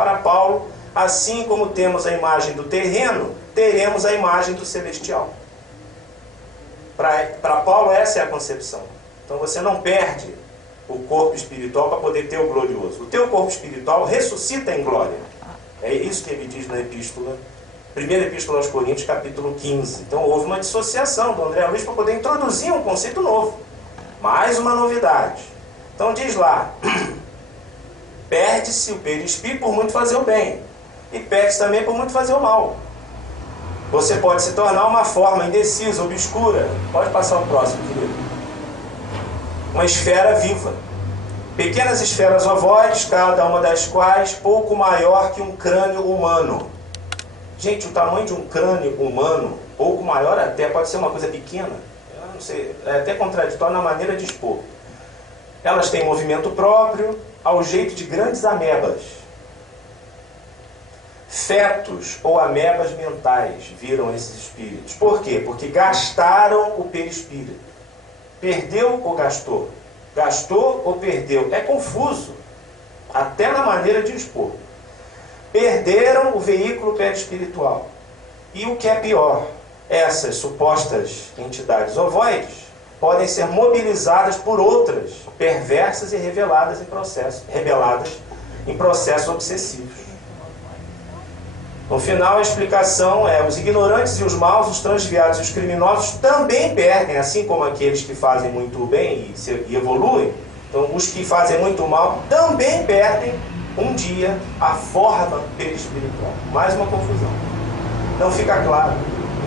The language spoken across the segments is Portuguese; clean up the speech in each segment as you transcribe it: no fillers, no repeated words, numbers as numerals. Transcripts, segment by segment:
para Paulo, assim como temos a imagem do terreno, teremos a imagem do celestial. Para Paulo, essa é a concepção. Então você não perde o corpo espiritual para poder ter o glorioso. O teu corpo espiritual ressuscita em glória. É isso que ele diz na epístola, primeira epístola aos Coríntios, capítulo 15. Então houve uma dissociação do André Luiz para poder introduzir um conceito novo. Mais uma novidade. Então diz lá, perde-se o perispírito por muito fazer o bem, e perde-se também por muito fazer o mal. Você pode se tornar uma forma indecisa, obscura. Pode passar o próximo, querido. Uma esfera viva. Pequenas esferas ovoides, cada uma das quais pouco maior que um crânio humano. Gente, o tamanho de um crânio humano, pouco maior até, pode ser uma coisa pequena. Eu não sei, é até contraditório na maneira de expor. Elas têm movimento próprio, ao jeito de grandes amebas. Fetos ou amebas mentais viram esses espíritos. Por quê? Porque gastaram o perispírito. Perdeu ou gastou? Gastou ou perdeu? É confuso, até na maneira de expor. Perderam o veículo perispiritual. E o que é pior, essas supostas entidades ovoides podem ser mobilizadas por outras perversas e rebeladas em processos obsessivos. No final, a explicação é: os ignorantes e os maus, os transviados e os criminosos também perdem, assim como aqueles que fazem muito bem e evoluem. Então, os que fazem muito mal também perdem um dia a forma perispiritual. Mais uma confusão. Não fica claro.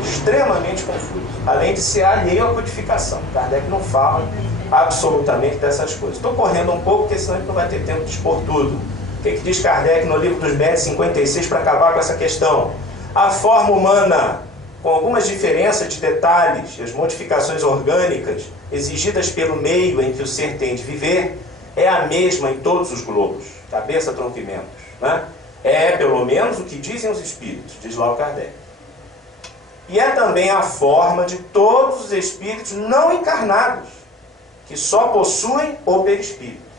Extremamente confuso. Além de ser alheio à codificação. Kardec não fala absolutamente dessas coisas. Estou correndo um pouco, porque senão a gente não vai ter tempo de expor tudo. O que diz Kardec no Livro dos Médiuns 56 para acabar com essa questão? A forma humana, com algumas diferenças de detalhes e as modificações orgânicas exigidas pelo meio em que o ser tem de viver, é a mesma em todos os globos, cabeça, tronco e membros. Né? É, pelo menos, o que dizem os espíritos, diz lá o Kardec. E é também a forma de todos os espíritos não encarnados, que só possuem o perispírito.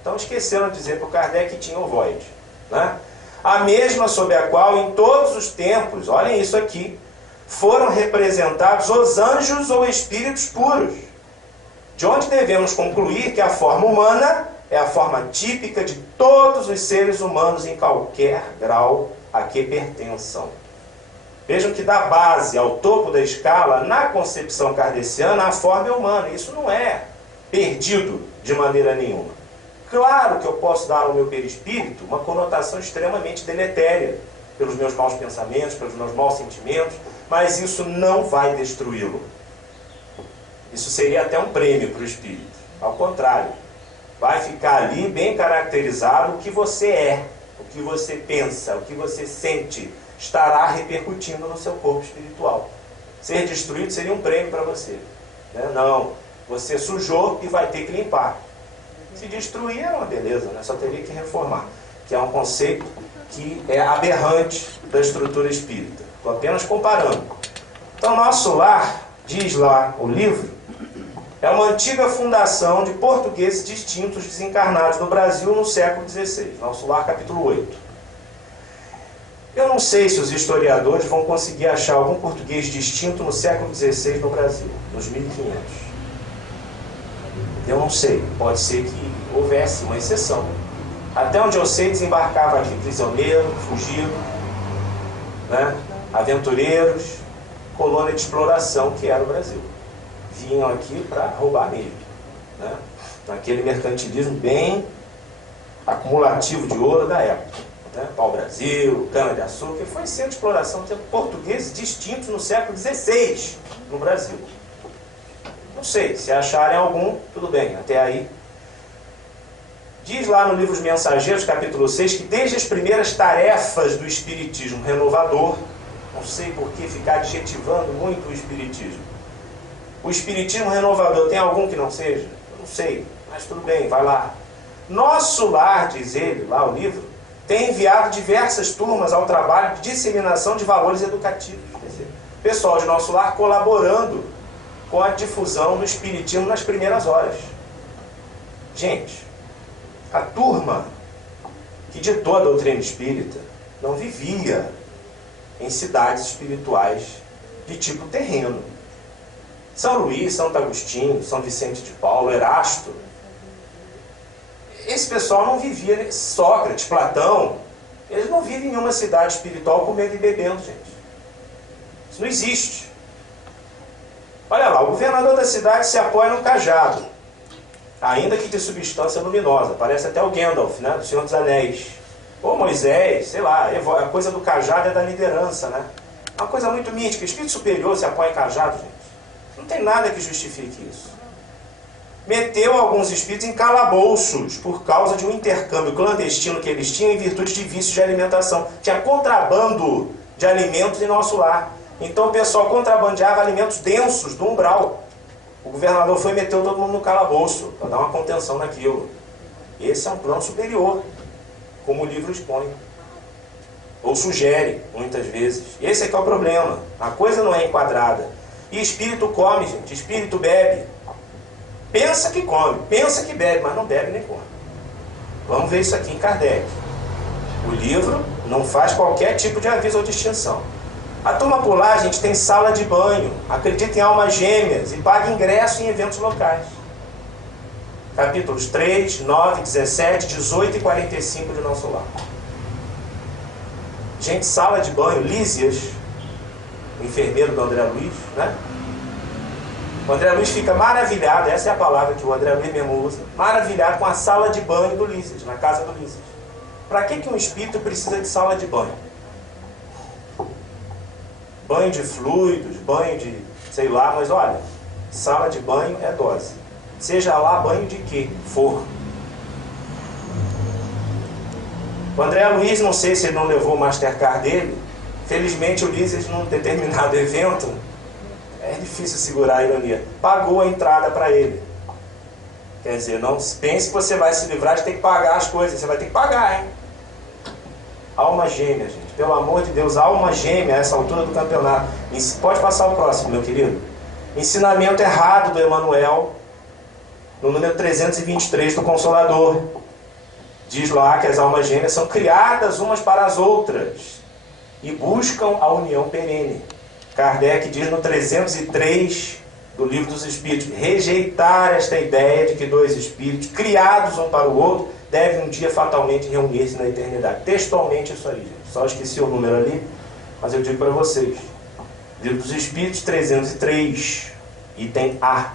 Então esqueceram de dizer para o Kardec que tinha ovoide. Né? A mesma sob a qual em todos os tempos, olhem isso aqui, foram representados os anjos ou espíritos puros. De onde devemos concluir que a forma humana é a forma típica de todos os seres humanos em qualquer grau a que pertençam. Vejam que da base ao topo da escala, na concepção kardeciana, a forma é humana. Isso não é perdido de maneira nenhuma. Claro que eu posso dar ao meu perispírito uma conotação extremamente deletéria, pelos meus maus pensamentos, pelos meus maus sentimentos, mas isso não vai destruí-lo. Isso seria até um prêmio para o espírito. Ao contrário, vai ficar ali bem caracterizado o que você é, o que você pensa, o que você sente, estará repercutindo no seu corpo espiritual. Ser destruído seria um prêmio para você. Né? Não, você sujou e vai ter que limpar. Se destruir é uma beleza, né? Só teria que reformar, que é um conceito que é aberrante da estrutura espírita. Estou apenas comparando. Então, nosso lar, diz lá o livro, é uma antiga fundação de portugueses distintos desencarnados no Brasil no século XVI. Nosso lar, capítulo 8. Eu não sei se os historiadores vão conseguir achar algum português distinto no século XVI no Brasil, nos 1500. Eu não sei, pode ser que houvesse uma exceção. Até onde eu sei, desembarcava aqui prisioneiro, fugido, né? Aventureiros, colônia de exploração que era o Brasil. Vinham aqui para roubar mesmo. Né? Naquele mercantilismo bem acumulativo de ouro da época. Né? Pau-Brasil, cana-de-açúcar, foi centro de exploração de portugueses distintos no século XVI no Brasil. Não sei, se acharem algum, tudo bem, até aí. Diz lá no livro Os Mensageiros, capítulo 6, que desde as primeiras tarefas do espiritismo renovador, não sei por que ficar adjetivando muito o espiritismo. O espiritismo renovador tem algum que não seja? Eu não sei, mas tudo bem, vai lá. Nosso lar, diz ele, lá o livro, tem enviado diversas turmas ao trabalho de disseminação de valores educativos. Quer dizer, o pessoal de nosso lar colaborando com a difusão do espiritismo nas primeiras horas. Gente, a turma que ditou a doutrina espírita não vivia em cidades espirituais de tipo terreno. São Luís, Santo Agostinho, São Vicente de Paulo, Erasto, esse pessoal não vivia, Sócrates, Platão, eles não vivem em uma cidade espiritual comendo e bebendo, gente. Isso não existe. Olha lá, o governador da cidade se apoia num cajado, ainda que de substância luminosa. Parece até o Gandalf, né, do Senhor dos Anéis. Ou Moisés, sei lá, a coisa do cajado é da liderança, né? É uma coisa muito mística. O espírito superior se apoia em cajado, gente. Não tem nada que justifique isso. Meteu alguns espíritos em calabouços por causa de um intercâmbio clandestino que eles tinham em virtude de vícios de alimentação. Tinha contrabando de alimentos em nosso lar. Então o pessoal contrabandeava alimentos densos do umbral. O governador foi e meteu todo mundo no calabouço para dar uma contenção naquilo. Esse é um plano superior, como o livro expõe. Ou sugere, muitas vezes. Esse é que é o problema. A coisa não é enquadrada. E espírito come, gente. Espírito bebe. Pensa que come, pensa que bebe, mas não bebe nem come. Vamos ver isso aqui em Kardec. O livro não faz qualquer tipo de aviso ou distinção. A turma por lá, gente, tem sala de banho, acredita em almas gêmeas e paga ingresso em eventos locais. Capítulos 3, 9, 17, 18 e 45 de Nosso Lar. Gente, sala de banho, Lísias, o enfermeiro do André Luiz, né? O André Luiz fica maravilhado, essa é a palavra que o André Luiz mesmo usa, maravilhado com a sala de banho do Lísias, na casa do Lísias. Para que um espírito precisa de sala de banho? Banho de fluidos, banho de, sei lá, mas olha, sala de banho é dose. Seja lá banho de que for. O André Luiz, não sei se ele não levou o Mastercard dele, felizmente o Lísias, num determinado evento, é difícil segurar a ironia, pagou a entrada para ele. Quer dizer, não pense que você vai se livrar de ter que pagar as coisas, você vai ter que pagar, hein? Alma gêmea, gente. Pelo amor de Deus, alma gêmea a essa altura do campeonato. Pode passar o próximo, meu querido. Ensinamento errado do Emmanuel, no número 323 do Consolador. Diz lá que as almas gêmeas são criadas umas para as outras e buscam a união perene. Kardec diz no 303 do Livro dos Espíritos, rejeitar esta ideia de que dois espíritos, criados um para o outro, devem um dia fatalmente reunir-se na eternidade. Textualmente isso aí, gente. Só esqueci o número ali, mas eu digo para vocês. Livro dos Espíritos, 303, item A.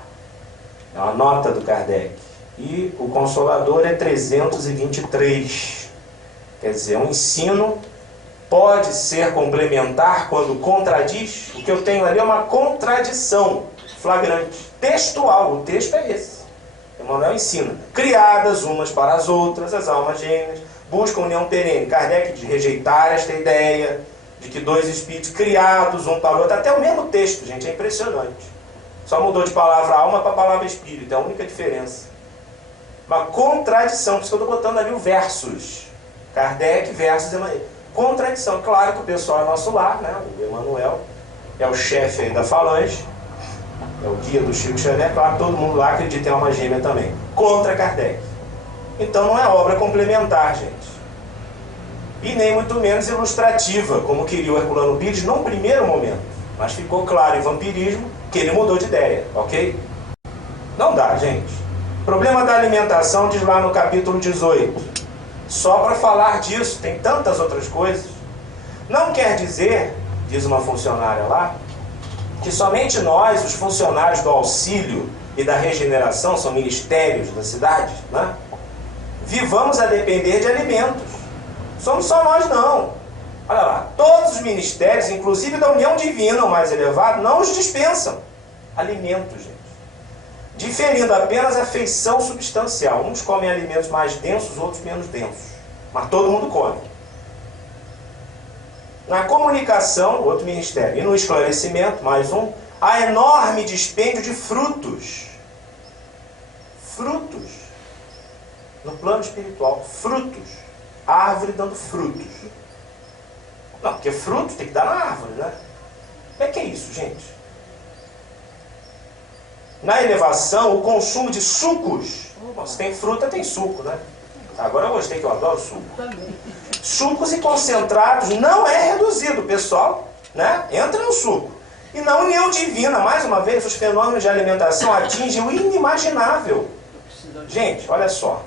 É uma nota do Kardec. E o Consolador é 323. Quer dizer, um ensino pode ser complementar quando contradiz. O que eu tenho ali é uma contradição flagrante, textual. O texto é esse. Emmanuel ensina. Criadas umas para as outras, as almas gêmeas, buscam união perene. Kardec diz rejeitar esta ideia de que dois espíritos criados um para o outro. Até o mesmo texto, gente, é impressionante. Só mudou de palavra alma para palavra espírito, é a única diferença. Uma contradição, por isso que eu estou botando ali o versus. Kardec versus Emmanuel. Contradição. Claro que o pessoal é nosso lar, né? O Emmanuel é o chefe aí da falange, é o guia do Chico Xavier, claro, todo mundo lá acredita em alma gêmea também. Contra Kardec. Então não é obra complementar, gente. E nem muito menos ilustrativa, como queria o Herculano Pires num primeiro momento. Mas ficou claro em Vampirismo que ele mudou de ideia, ok? Não dá, gente. Problema da alimentação diz lá no capítulo 18. Só para falar disso, tem tantas outras coisas. Não quer dizer, diz uma funcionária lá, que somente nós, os funcionários do auxílio e da regeneração, são ministérios da cidade, né? Vivamos a depender de alimentos. Somos só nós, não. Olha lá, todos os ministérios, inclusive da união divina, o mais elevado, não os dispensam alimentos, gente. Diferindo apenas a feição substancial. Uns comem alimentos mais densos, outros menos densos. Mas todo mundo come. Na comunicação, outro ministério, e no esclarecimento, mais um, há enorme dispêndio de frutos. Frutos. No plano espiritual, frutos. Árvore dando frutos. Não, porque fruto tem que dar na árvore, né? Como é que é isso, gente? Na elevação, o consumo de sucos. Se tem fruta, tem suco, né? Agora eu gostei, que eu adoro suco. Também. Sucos e concentrados não é reduzido, pessoal, né? Entra no suco. E na união divina, mais uma vez, os fenômenos de alimentação atingem o inimaginável. Gente, olha só.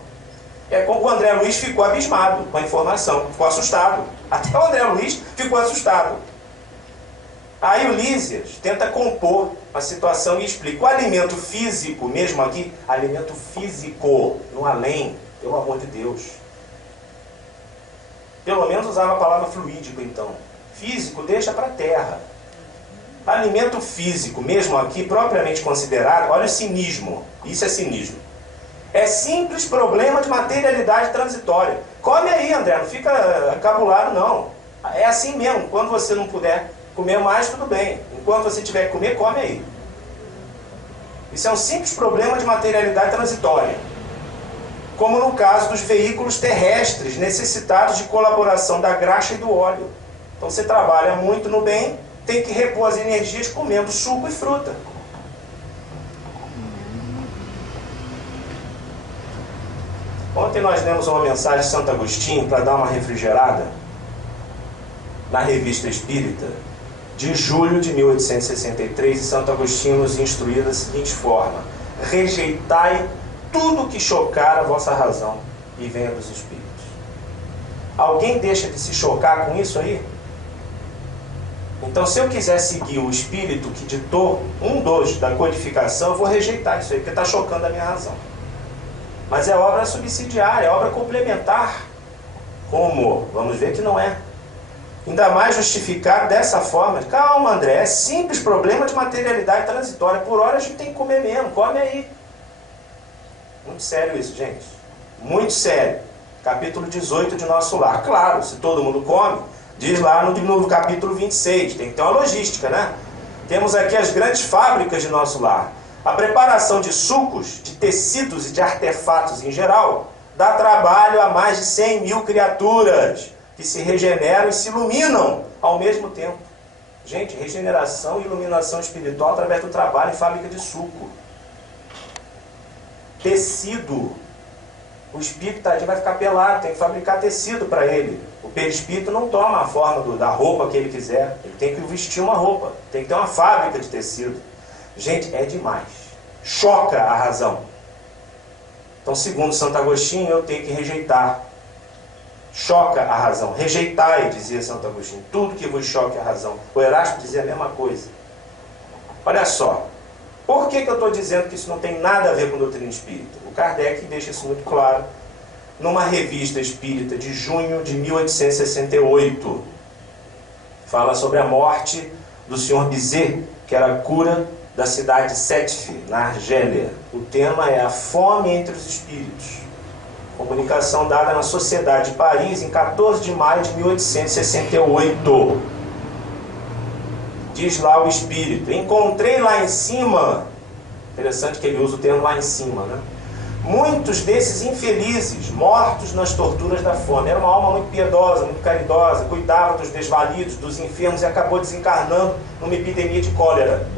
O André Luiz ficou abismado com a informação, ficou assustado. Até o André Luiz ficou assustado. Aí o Lísias tenta compor a situação e explica. O alimento físico, mesmo aqui, alimento físico, no além, pelo amor de Deus. Pelo menos usava a palavra fluídico, então. Físico deixa para a terra. Alimento físico, mesmo aqui, propriamente considerado, olha o cinismo. Isso é cinismo. É simples problema de materialidade transitória. Come aí, André, não fica encabulado, não. É assim mesmo. Quando você não puder comer mais, tudo bem. Enquanto você tiver que comer, come aí. Isso é um simples problema de materialidade transitória. Como no caso dos veículos terrestres necessitados de colaboração da graxa e do óleo. Então você trabalha muito no bem, tem que repor as energias comendo suco e fruta. Ontem nós lemos uma mensagem de Santo Agostinho para dar uma refrigerada na Revista Espírita de julho de 1863, e Santo Agostinho nos instruía da seguinte forma: rejeitai tudo que chocar a vossa razão e venha dos espíritos. Alguém deixa de se chocar com isso aí? Então, se eu quiser seguir o espírito que ditou um dos da codificação, eu vou rejeitar isso aí, porque está chocando a minha razão. Mas é obra subsidiária, é obra complementar. Como? Vamos ver que não é. Ainda mais justificar dessa forma. Calma, André, é simples problema de materialidade transitória. Por hora a gente tem que comer mesmo, come aí. Muito sério isso, gente. Muito sério. Capítulo 18 de Nosso Lar. Claro, se todo mundo come, diz lá no capítulo 26. Tem que ter uma logística, né? Temos aqui as grandes fábricas de Nosso Lar. A preparação de sucos, de tecidos e de artefatos em geral, dá trabalho a mais de 100 mil criaturas que se regeneram e se iluminam ao mesmo tempo. Gente, regeneração e iluminação espiritual através do trabalho em fábrica de suco. Tecido. O espírito tadinho vai ficar pelado, tem que fabricar tecido para ele. O perispírito não toma a forma da roupa que ele quiser. Ele tem que vestir uma roupa. Tem que ter uma fábrica de tecido. Gente, é demais. Choca a razão. Então, segundo Santo Agostinho, eu tenho que rejeitar. Choca a razão. Rejeitai, dizia Santo Agostinho, tudo que vos choque a razão. O Erasto dizia a mesma coisa. Olha só. Por que eu estou dizendo que isso não tem nada a ver com doutrina espírita? O Kardec deixa isso muito claro numa revista espírita de junho de 1868. Fala sobre a morte do Sr. Bizet, que era a cura da cidade de Sétif, na Argélia. O tema é a fome entre os espíritos. Comunicação dada na Sociedade de Paris em 14 de maio de 1868. Diz lá o espírito: encontrei lá em cima, interessante que ele usa o termo lá em cima, né? Muitos desses infelizes, mortos nas torturas da fome. Era uma alma muito piedosa, muito caridosa, cuidava dos desvalidos, dos enfermos, e acabou desencarnando numa epidemia de cólera,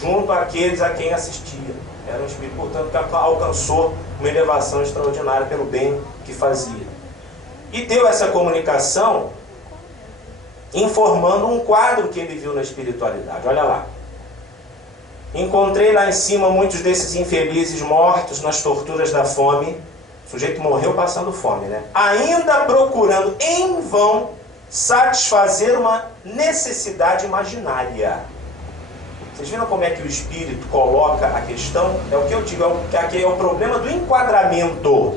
junto àqueles a quem assistia. Era um espírito, portanto, que alcançou uma elevação extraordinária pelo bem que fazia. E deu essa comunicação informando um quadro que ele viu na espiritualidade. Olha lá. Encontrei lá em cima muitos desses infelizes mortos nas torturas da fome. O sujeito morreu passando fome, né? Ainda procurando em vão satisfazer uma necessidade imaginária. Vocês viram como é que o espírito coloca a questão? É o que eu digo, é o problema do enquadramento.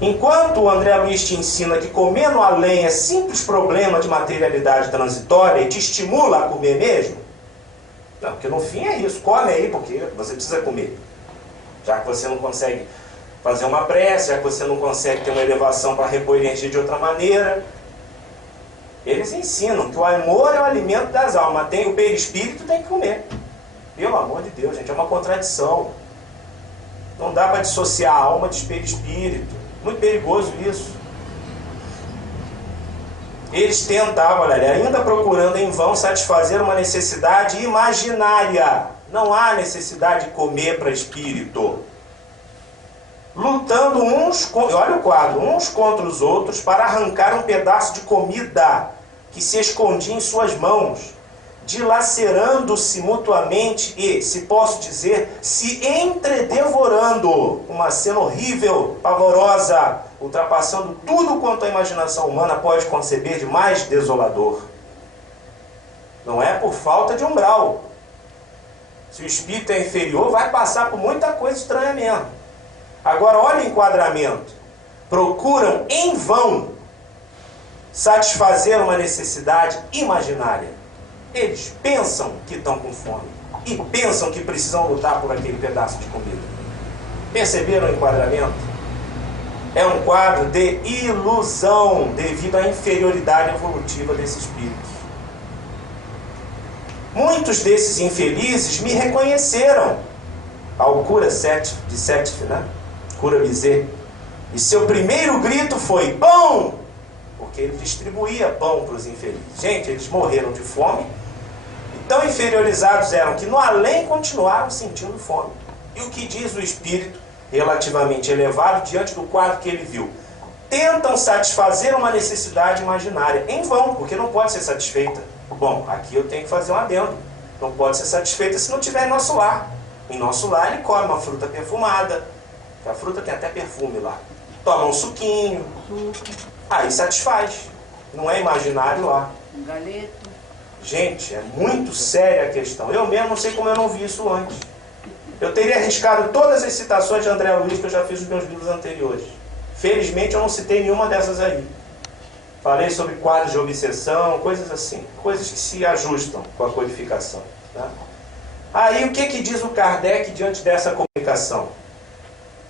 Enquanto o André Luiz te ensina que comer no além é simples problema de materialidade transitória e te estimula a comer mesmo, não, porque no fim é isso, come aí porque você precisa comer. Já que você não consegue fazer uma prece, já que você não consegue ter uma elevação para repor energia de outra maneira, eles ensinam que o amor é o alimento das almas, tem o perispírito, tem que comer. Pelo amor de Deus, gente, é uma contradição. Não dá para dissociar a alma de perispírito. Muito perigoso isso. Eles tentavam, olha, ainda procurando em vão satisfazer uma necessidade imaginária. Não há necessidade de comer para espírito. lutando olha o quadro, uns contra os outros para arrancar um pedaço de comida que se escondia em suas mãos, dilacerando-se mutuamente e, se posso dizer, se entredevorando. Uma cena horrível, pavorosa, ultrapassando tudo quanto a imaginação humana pode conceber de mais desolador. Não é por falta de umbral. Se o espírito é inferior, vai passar por muita coisa estranha mesmo. Agora, olha o enquadramento. Procuram em vão satisfazer uma necessidade imaginária. Eles pensam que estão com fome e pensam que precisam lutar por aquele pedaço de comida. Perceberam o enquadramento? É um quadro de ilusão devido à inferioridade evolutiva desse espírito. Muitos desses infelizes me reconheceram ao cura de Sétif, né? Cura Bizet. E seu primeiro grito foi: pão! Porque ele distribuía pão para os infelizes. Gente, eles morreram de fome e tão inferiorizados eram que no além continuaram sentindo fome. E o que diz o espírito relativamente elevado diante do quadro que ele viu? Tentam satisfazer uma necessidade imaginária. Em vão, porque não pode ser satisfeita. Bom, aqui eu tenho que fazer um adendo. Não pode ser satisfeita se não tiver em nosso lar. Em nosso lar ele come uma fruta perfumada. A fruta tem até perfume lá. Toma um suquinho. Aí satisfaz. Não é imaginário lá. Um galeto. Gente, é muito séria a questão. Eu mesmo não sei como eu não vi isso antes. Eu teria arriscado todas as citações de André Luiz que eu já fiz nos meus livros anteriores. Felizmente eu não citei nenhuma dessas aí. Falei sobre quadros de obsessão, coisas assim. Coisas que se ajustam com a codificação. Tá? Aí o que diz o Kardec diante dessa comunicação?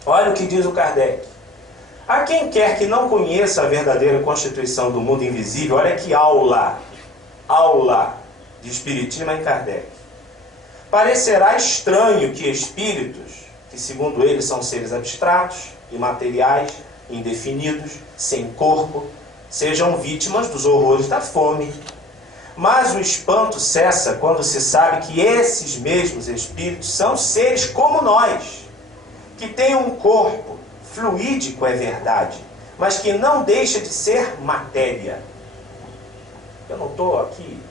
Olha o que diz o Kardec. A quem quer que não conheça a verdadeira constituição do mundo invisível, olha que aula de espiritismo em Kardec. Parecerá estranho que espíritos, que segundo ele são seres abstratos, imateriais, indefinidos, sem corpo, sejam vítimas dos horrores da fome. Mas o espanto cessa quando se sabe que esses mesmos espíritos são seres como nós, que têm um corpo fluídico, é verdade, mas que não deixa de ser matéria. Eu não estou aqui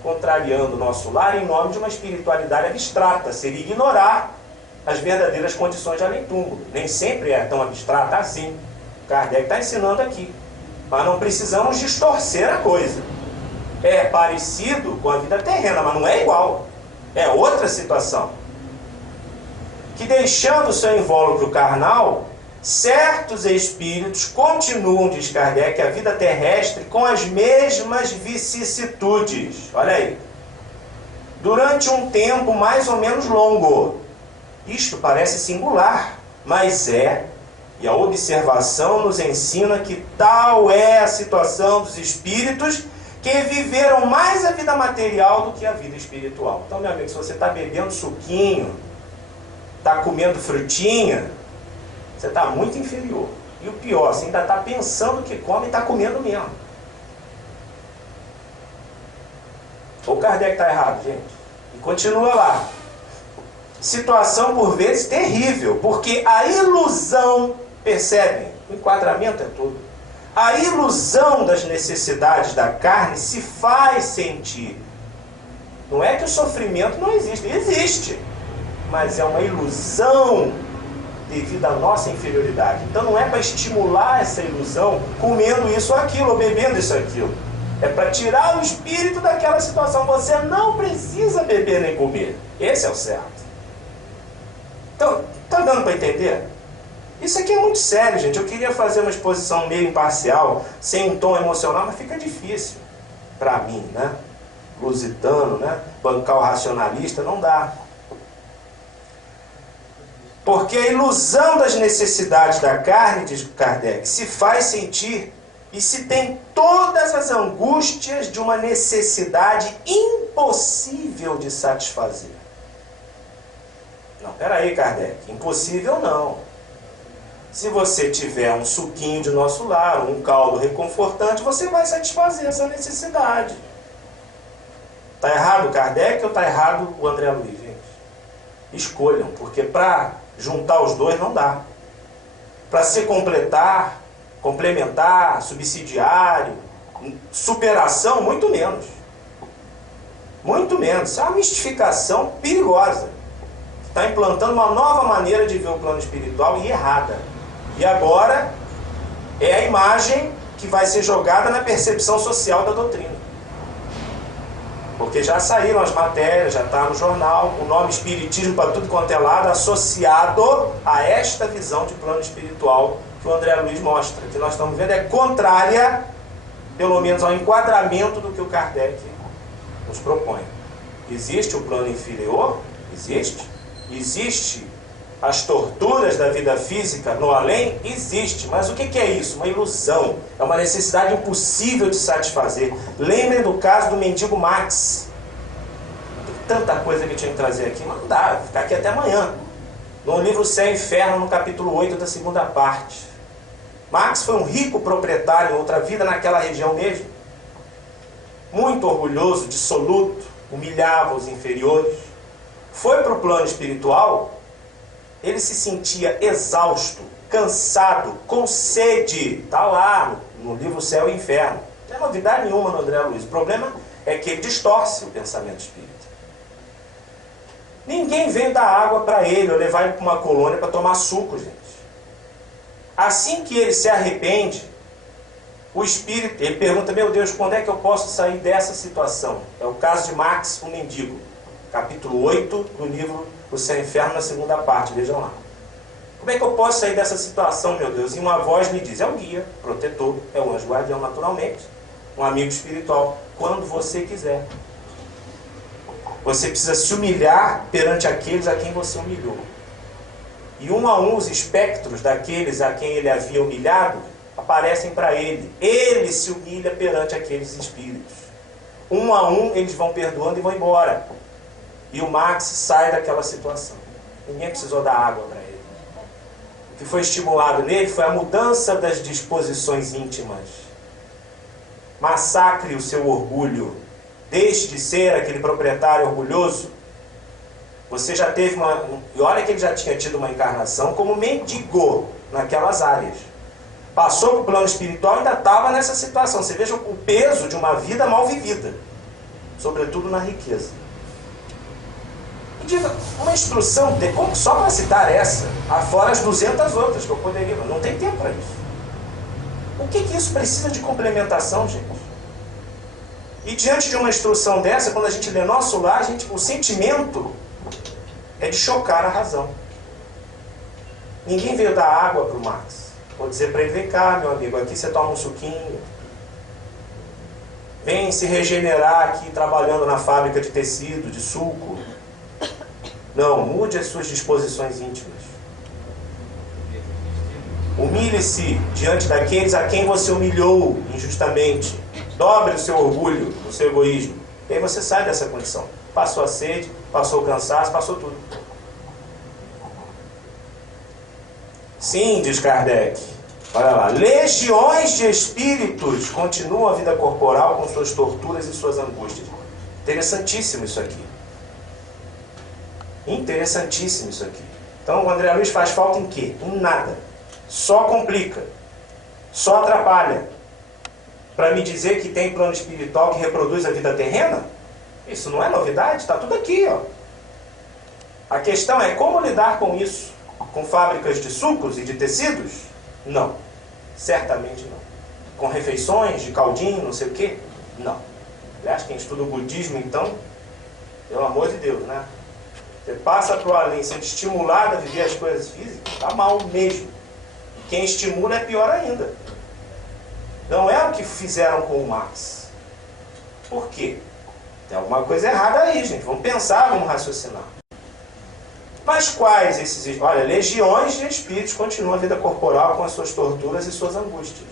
contrariando o nosso lar em nome de uma espiritualidade abstrata. Seria ignorar as verdadeiras condições de além-túmulo. Nem sempre é tão abstrata assim. Kardec está ensinando aqui. Mas não precisamos distorcer a coisa. É parecido com a vida terrena, mas não é igual. É outra situação. Que deixando o seu invólucro carnal, certos espíritos continuam, diz Kardec, a vida terrestre com as mesmas vicissitudes. Olha aí. Durante um tempo mais ou menos longo. Isto parece singular, mas é. E a observação nos ensina que tal é a situação dos espíritos que viveram mais a vida material do que a vida espiritual. Então, meu amigo, se você está bebendo suquinho, está comendo frutinha, você está muito inferior. E o pior, você ainda está pensando que come e está comendo mesmo. O Kardec está errado, gente. E continua lá. Situação por vezes terrível, porque a ilusão, percebem? O enquadramento é tudo. A ilusão das necessidades da carne se faz sentir. Não é que o sofrimento não existe. Existe. Mas é uma ilusão devido à nossa inferioridade. Então não é para estimular essa ilusão comendo isso ou aquilo, ou bebendo isso ou aquilo. É para tirar o espírito daquela situação. Você não precisa beber nem comer. Esse é o certo. Então, tá dando para entender? Isso aqui é muito sério, gente. Eu queria fazer uma exposição meio imparcial, sem um tom emocional, mas fica difícil para mim, né? Lusitano, né? Bancar o racionalista, não dá. Porque a ilusão das necessidades da carne, diz Kardec, se faz sentir e se tem todas as angústias de uma necessidade impossível de satisfazer. Não, peraí, Kardec, impossível não. Se você tiver um suquinho de nosso lar, um caldo reconfortante, você vai satisfazer essa necessidade. Está errado o Kardec ou está errado o André Luiz, gente? Escolham, porque para juntar os dois não dá. para se complementar, subsidiário, superação, muito menos. Muito menos. Isso é uma mistificação perigosa. Está implantando uma nova maneira de ver o plano espiritual e errada. E agora é a imagem que vai ser jogada na percepção social da doutrina. Porque já saíram as matérias, já está no jornal, o nome espiritismo para tudo quanto é lado, associado a esta visão de plano espiritual que o André Luiz mostra. Que nós estamos vendo é contrária, pelo menos ao enquadramento do que o Kardec nos propõe. Existe o plano inferior? Existe. Existe as torturas da vida física no além? Existe. Mas o que é isso? Uma ilusão. É uma necessidade impossível de satisfazer. Lembrem do caso do mendigo Max. Tem tanta coisa que eu tinha que trazer aqui, mas não dá, vou ficar aqui até amanhã. No livro Céu e Inferno, no capítulo 8 da segunda parte. Max foi um rico proprietário em outra vida naquela região mesmo. Muito orgulhoso, dissoluto, humilhava os inferiores. Foi para o plano espiritual, ele se sentia exausto, cansado, com sede. Está lá no livro Céu e Inferno. Não é novidade nenhuma no André Luiz. O problema é que ele distorce o pensamento espírita. Ninguém vem dar água para ele, ou levar ele para uma colônia para tomar suco, gente. Assim que ele se arrepende, o espírito, ele pergunta, meu Deus, quando é que eu posso sair dessa situação? É o caso de Max, o mendigo. Capítulo 8 do livro O Céu e Inferno, na segunda parte, vejam lá. Como é que eu posso sair dessa situação, meu Deus? E uma voz me diz, é o guia, protetor, é o anjo guardião naturalmente, um amigo espiritual, quando você quiser. Você precisa se humilhar perante aqueles a quem você humilhou. E um a um os espectros daqueles a quem ele havia humilhado aparecem para ele. Ele se humilha perante aqueles espíritos. Um a um eles vão perdoando e vão embora. E o Max sai daquela situação. Ninguém precisou dar água para ele. O que foi estimulado nele foi a mudança das disposições íntimas. Massacre o seu orgulho. Deixe de ser aquele proprietário orgulhoso. Você já teve uma... E olha que ele já tinha tido uma encarnação como mendigo naquelas áreas. Passou para o plano espiritual e ainda estava nessa situação. Você veja o peso de uma vida mal vivida. Sobretudo na riqueza. Uma instrução, só para citar essa, afora as 200 outras que eu poderia, não tem tempo para isso. O que isso precisa de complementação, gente? E diante de uma instrução dessa, quando a gente lê Nosso Lar, o sentimento é de chocar a razão. Ninguém veio dar água para o Max. Vou dizer para ele, vem cá, meu amigo, aqui você toma um suquinho. Vem se regenerar aqui trabalhando na fábrica de tecido, de suco. Não, mude as suas disposições íntimas. Humilhe-se diante daqueles a quem você humilhou injustamente. Dobre o seu orgulho, o seu egoísmo. E aí você sai dessa condição. Passou a sede, passou o cansaço, passou tudo. Sim, diz Kardec. Olha lá. Legiões de espíritos continuam a vida corporal com suas torturas e suas angústias. Interessantíssimo isso aqui. Interessantíssimo isso aqui. Então o André Luiz faz falta em quê? Em nada. Só complica. Só atrapalha. Para me dizer que tem plano espiritual que reproduz a vida terrena? Isso não é novidade, está tudo aqui, ó. A questão é como lidar com isso? Com fábricas de sucos e de tecidos? Não. Certamente não. Com refeições de caldinho, não sei o quê? Não. Aliás, quem estuda o budismo, então, pelo amor de Deus, né? Você passa para o além sendo estimulado a viver as coisas físicas, está mal mesmo. E quem estimula é pior ainda. Não é o que fizeram com o Max. Por quê? Tem alguma coisa errada aí, gente. Vamos pensar, vamos raciocinar. Mas quais esses... Olha, legiões de espíritos continuam a vida corporal com as suas torturas e suas angústias.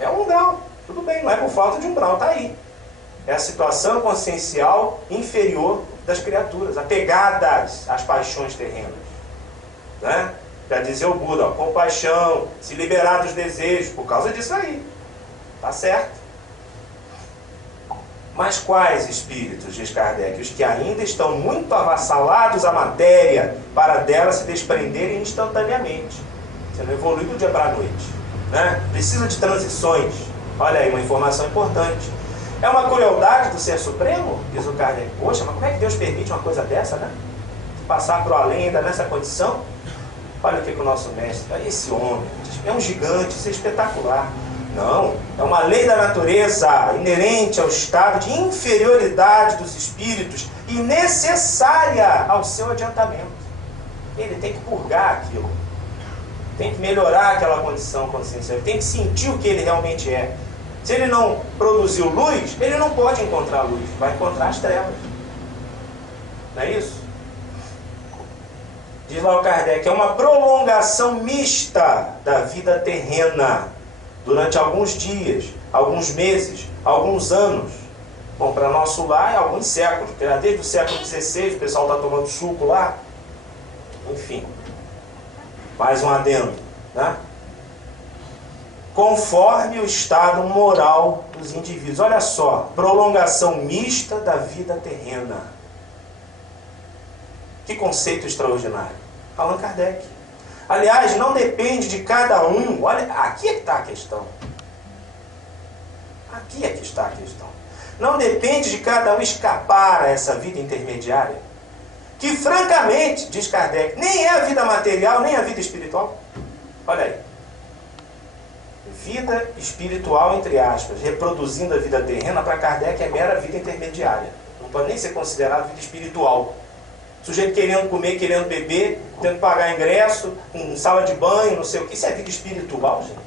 É um umbral. Tudo bem, não é por falta de umbral, está aí. É a situação consciencial inferior das criaturas, apegadas às paixões terrenas. Né? Para dizer o Buda, ó, compaixão, se liberar dos desejos, por causa disso aí. Tá certo. Mas quais espíritos, diz Kardec? Os que ainda estão muito avassalados à matéria para dela se desprenderem instantaneamente. Você não evolui do dia para a noite, né? Precisa de transições. Olha aí, uma informação importante. É uma crueldade do Ser Supremo? Diz o Kardec. Poxa, mas como é que Deus permite uma coisa dessa, né? Passar para o além ainda nessa condição? Olha o que o nosso mestre, esse homem, é um gigante, isso é espetacular. Não, é uma lei da natureza inerente ao estado de inferioridade dos espíritos e necessária ao seu adiantamento. Ele tem que purgar aquilo, tem que melhorar aquela condição consciencial, ele tem que sentir o que ele realmente é. Se ele não produziu luz, ele não pode encontrar luz, vai encontrar as trevas. Não é isso? Diz lá o Kardec, é uma prolongação mista da vida terrena, durante alguns dias, alguns meses, alguns anos. Bom, para nosso lar é alguns séculos, porque desde o século XVI o pessoal está tomando suco lá. Enfim, mais um adendo, né? Conforme o estado moral dos indivíduos. Olha só, prolongação mista da vida terrena. Que conceito extraordinário. Allan Kardec. Aliás, não depende de cada um. Olha, aqui é que está a questão. Aqui é que está a questão. Não depende de cada um escapar a essa vida intermediária. Que, francamente, diz Kardec, nem é a vida material, nem a vida espiritual. Olha aí. Vida espiritual, entre aspas, reproduzindo a vida terrena, para Kardec é mera vida intermediária. Não pode nem ser considerado vida espiritual. Sujeito querendo comer, querendo beber, tendo que pagar ingresso, com sala de banho, não sei o que. Isso é vida espiritual, gente.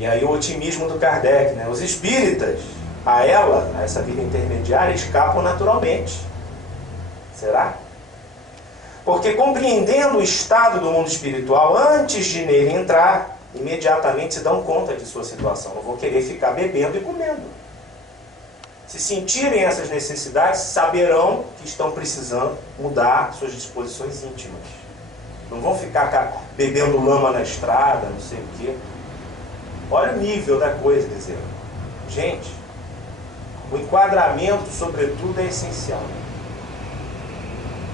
E aí o otimismo do Kardec, né? Os espíritas, a essa vida intermediária, escapam naturalmente. Será? Porque compreendendo o estado do mundo espiritual, antes de nele entrar, imediatamente se dão conta de sua situação. Não vou querer ficar bebendo e comendo. Se sentirem essas necessidades, saberão que estão precisando mudar suas disposições íntimas. Não vão ficar bebendo lama na estrada, não sei o quê. Olha o nível da coisa, quer dizer. Gente, o enquadramento, sobretudo, é essencial.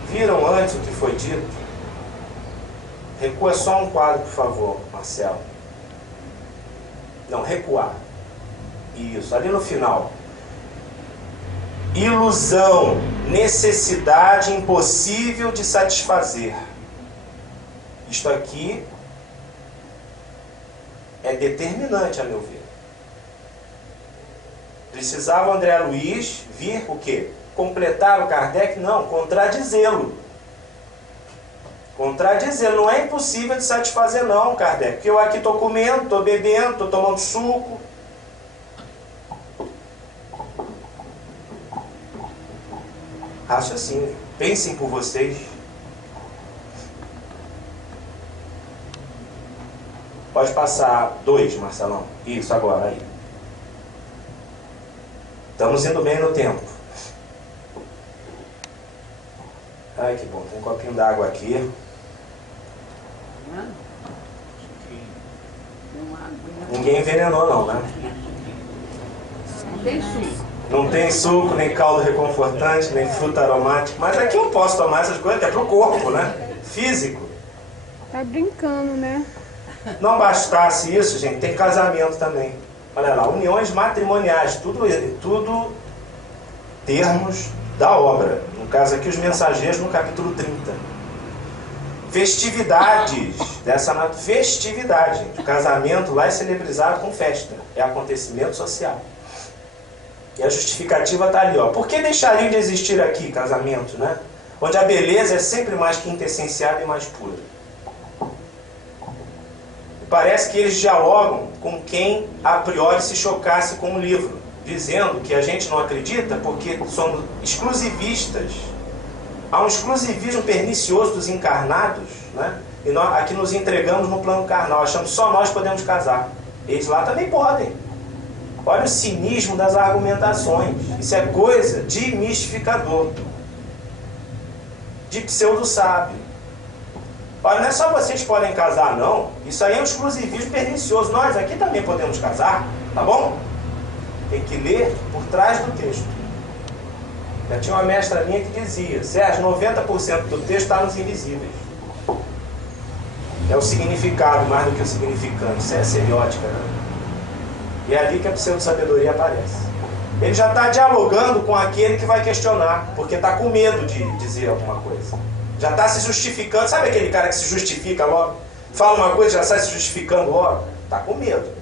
Viram antes o que foi dito? Recua só um quadro, por favor, Marcelo. Não, recuar. Isso, ali no final. Ilusão, necessidade impossível de satisfazer. Isto aqui é determinante, a meu ver. Precisava o André Luiz vir o quê? Completar o Kardec? Não, contradizê-lo. Contradizê-lo. Não é impossível de satisfazer não, Kardec. Porque eu aqui estou comendo, estou bebendo, estou tomando suco. Raciocínio. Pensem por vocês. Pode passar 2, Marcelão. Isso, agora, aí. Estamos indo bem no tempo. Ai, que bom. Tem um copinho d'água aqui. Ninguém envenenou não, né? Não tem suco. Não tem suco, nem caldo reconfortante, nem fruta aromática. Mas aqui eu posso tomar essas coisas, que é pro corpo, né? Físico. Tá brincando, né? Não bastasse isso, gente, tem casamento também. Olha lá, uniões matrimoniais, tudo termos da obra. No caso aqui, os mensageiros, no capítulo 30. Festividades, festividade. O casamento lá é celebrizado com festa. É acontecimento social. E a justificativa está ali, ó. Por que deixariam de existir aqui casamentos, né? Onde a beleza é sempre mais quintessenciada e mais pura. Parece que eles dialogam com quem a priori se chocasse com o livro, dizendo que a gente não acredita porque somos exclusivistas. Há um exclusivismo pernicioso dos encarnados, né? E nós aqui nos entregamos no plano carnal, achamos que só nós podemos casar. Eles lá também podem. Olha o cinismo das argumentações. Isso é coisa de mistificador, de pseudo-sábio. Olha, não é só vocês que podem casar, não. Isso aí é um exclusivismo pernicioso. Nós aqui também podemos casar, tá bom? Tem que ler por trás do texto. Já tinha uma mestra minha que dizia: Sérgio, 90% do texto está nos invisíveis. É o significado mais do que o significante. Isso é semiótica, né? E é ali que a pseudo-sabedoria aparece. Ele já está dialogando com aquele que vai questionar, porque está com medo de dizer alguma coisa. Já está se justificando. Sabe aquele cara que se justifica logo? Fala uma coisa e já sai se justificando logo? Está com medo.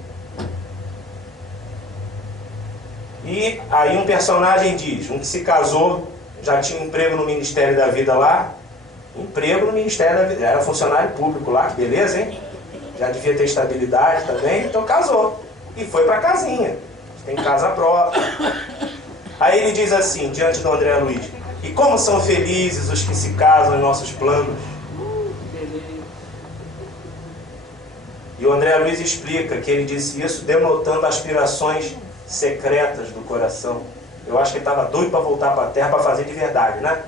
E aí um personagem diz, um que se casou, já tinha um emprego no Ministério da Vida lá, emprego no Ministério da Vida, era funcionário público lá, que beleza, hein? Já devia ter estabilidade também, então casou. E foi para a casinha, tem casa própria. Aí ele diz assim, diante do André Luiz, e como são felizes os que se casam em nossos planos. E o André Luiz explica que ele disse isso denotando aspirações secretas do coração. Eu acho que ele estava doido para voltar para a Terra para fazer de verdade, né?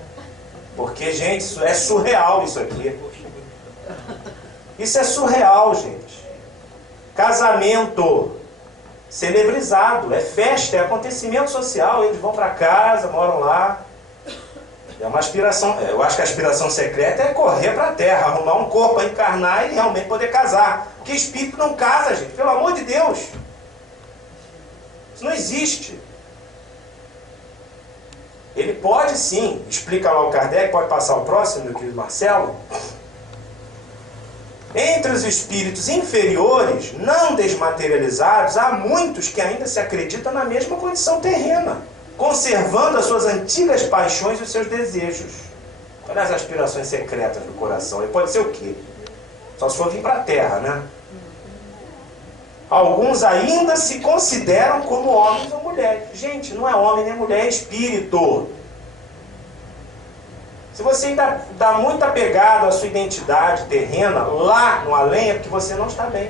Porque, gente, isso é surreal isso aqui. Isso é surreal, gente. Casamento celebrizado, é festa, é acontecimento social. Eles vão para casa, moram lá. É uma aspiração. Eu acho que a aspiração secreta é correr para a Terra, arrumar um corpo para encarnar e realmente poder casar. Porque espírito não casa, gente, pelo amor de Deus. Isso não existe. Ele pode sim, explica lá o Kardec, pode passar o próximo, meu querido Marcelo. Entre os espíritos inferiores, não desmaterializados, há muitos que ainda se acreditam na mesma condição terrena, conservando as suas antigas paixões e os seus desejos. Olha as aspirações secretas do coração. Ele pode ser o quê? Só se for vir para a Terra, né? Alguns ainda se consideram como homens ou mulheres. Gente, não é homem nem mulher, é espírito. Se você ainda está muito apegado à sua identidade terrena, lá no além, é porque você não está bem.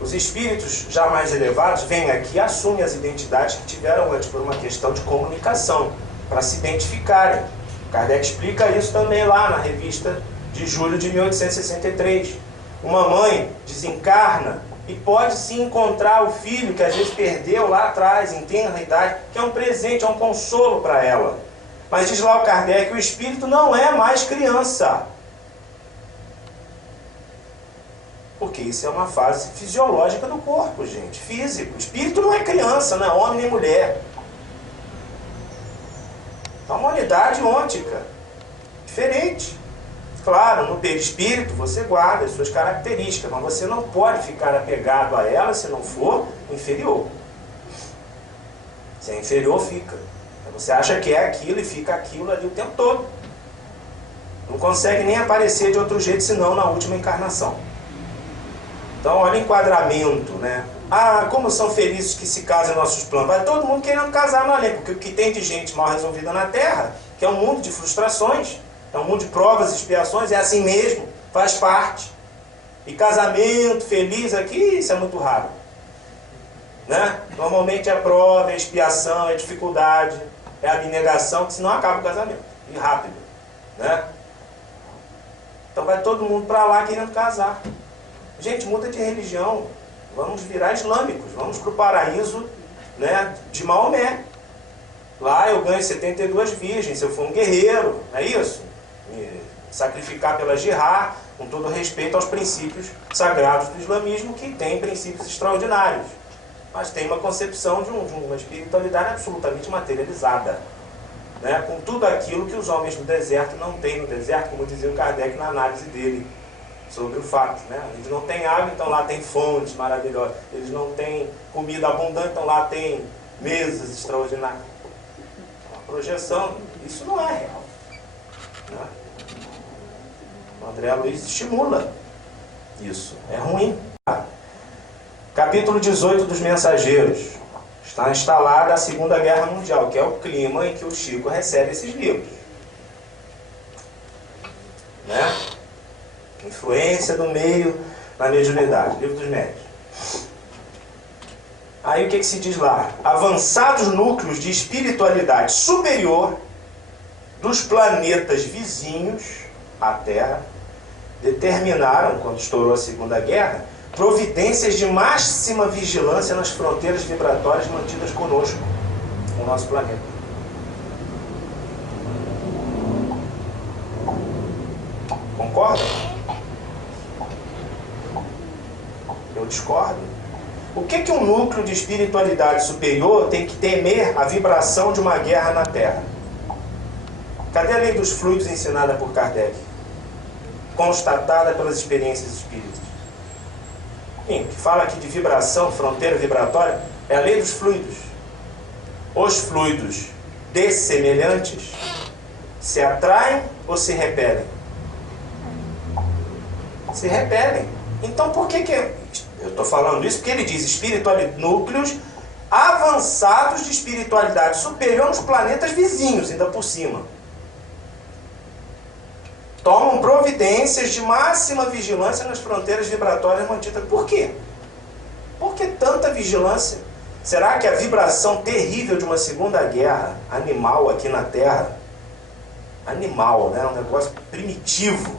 Os espíritos já mais elevados vêm aqui e assumem as identidades que tiveram antes por uma questão de comunicação, para se identificarem. Kardec explica isso também lá na revista de julho de 1863. Uma mãe desencarna e pode sim encontrar o filho que às vezes perdeu lá atrás, em tenra idade, que é um presente, é um consolo para ela. Mas diz lá o Kardec, o espírito não é mais criança. Porque isso é uma fase fisiológica do corpo, gente, físico. O espírito não é criança, não é homem nem mulher. É uma unidade ôntica, diferente. Claro, no perispírito você guarda as suas características, mas você não pode ficar apegado a ela se não for inferior. Se é inferior, fica. Você acha que é aquilo e fica aquilo ali o tempo todo. Não consegue nem aparecer de outro jeito, senão na última encarnação. Então, olha o enquadramento, né? Ah, como são felizes que se casam em nossos planos. Vai todo mundo querendo casar no além, porque o que tem de gente mal resolvida na Terra, que é um mundo de frustrações, é um mundo de provas e expiações, é assim mesmo, faz parte. E casamento feliz aqui, isso é muito raro. Né? Normalmente é prova, é expiação, é dificuldade, é abnegação, que senão acaba o casamento. E rápido. Né? Então vai todo mundo para lá querendo casar. Gente, muda de religião. Vamos virar islâmicos. Vamos para o paraíso, né, de Maomé. Lá eu ganho 72 virgens, se eu for um guerreiro. Não é isso? Me sacrificar pela jihad, com todo respeito aos princípios sagrados do islamismo, que tem princípios extraordinários. Mas tem uma concepção de uma espiritualidade absolutamente materializada. Né? Com tudo aquilo que os homens do deserto não têm no deserto, como dizia o Kardec na análise dele sobre o fato. Né? Eles não têm água, então lá tem fontes maravilhosas. Eles não têm comida abundante, então lá tem mesas extraordinárias. A projeção, isso não é real. Né? O André Luiz estimula isso. É ruim. Capítulo 18 dos Mensageiros. Está instalada a Segunda Guerra Mundial, que é o clima em que o Chico recebe esses livros. Né? Influência do meio na mediunidade. Livro dos Médios. Aí o que se diz lá? Avançados núcleos de espiritualidade superior dos planetas vizinhos à Terra determinaram, quando estourou a Segunda Guerra, providências de máxima vigilância nas fronteiras vibratórias mantidas conosco, com o nosso planeta. Concorda? Eu discordo. O que um núcleo de espiritualidade superior tem que temer a vibração de uma guerra na Terra? Cadê a lei dos fluidos ensinada por Kardec? Constatada pelas experiências espíritas. Sim, que fala aqui de vibração, fronteira vibratória, é a lei dos fluidos. Os fluidos dessemelhantes se atraem ou se repelem? Se repelem. Então por que eu estou falando isso? Porque ele diz núcleos avançados de espiritualidade superior nos planetas vizinhos, ainda por cima. Tomam providências de máxima vigilância nas fronteiras vibratórias mantidas. Por quê? Por que tanta vigilância? Será que a vibração terrível de uma segunda guerra animal aqui na Terra, animal, né? Um negócio primitivo,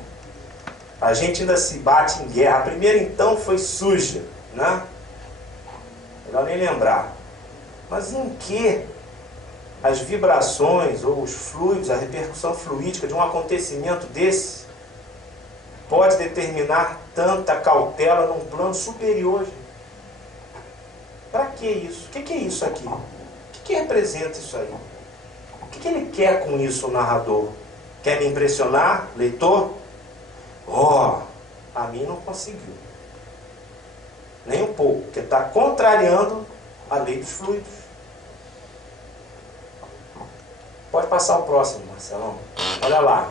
a gente ainda se bate em guerra. A primeira então foi suja, né? Melhor nem lembrar. Mas em que as vibrações ou os fluidos, a repercussão fluídica de um acontecimento desse pode determinar tanta cautela num plano superior? Para que isso? O que é isso aqui? O que representa isso aí? O que ele quer com isso, o narrador? Quer me impressionar, leitor? A mim não conseguiu. Nem um pouco, porque está contrariando a lei dos fluidos. Pode passar o próximo, Marcelão. Olha lá.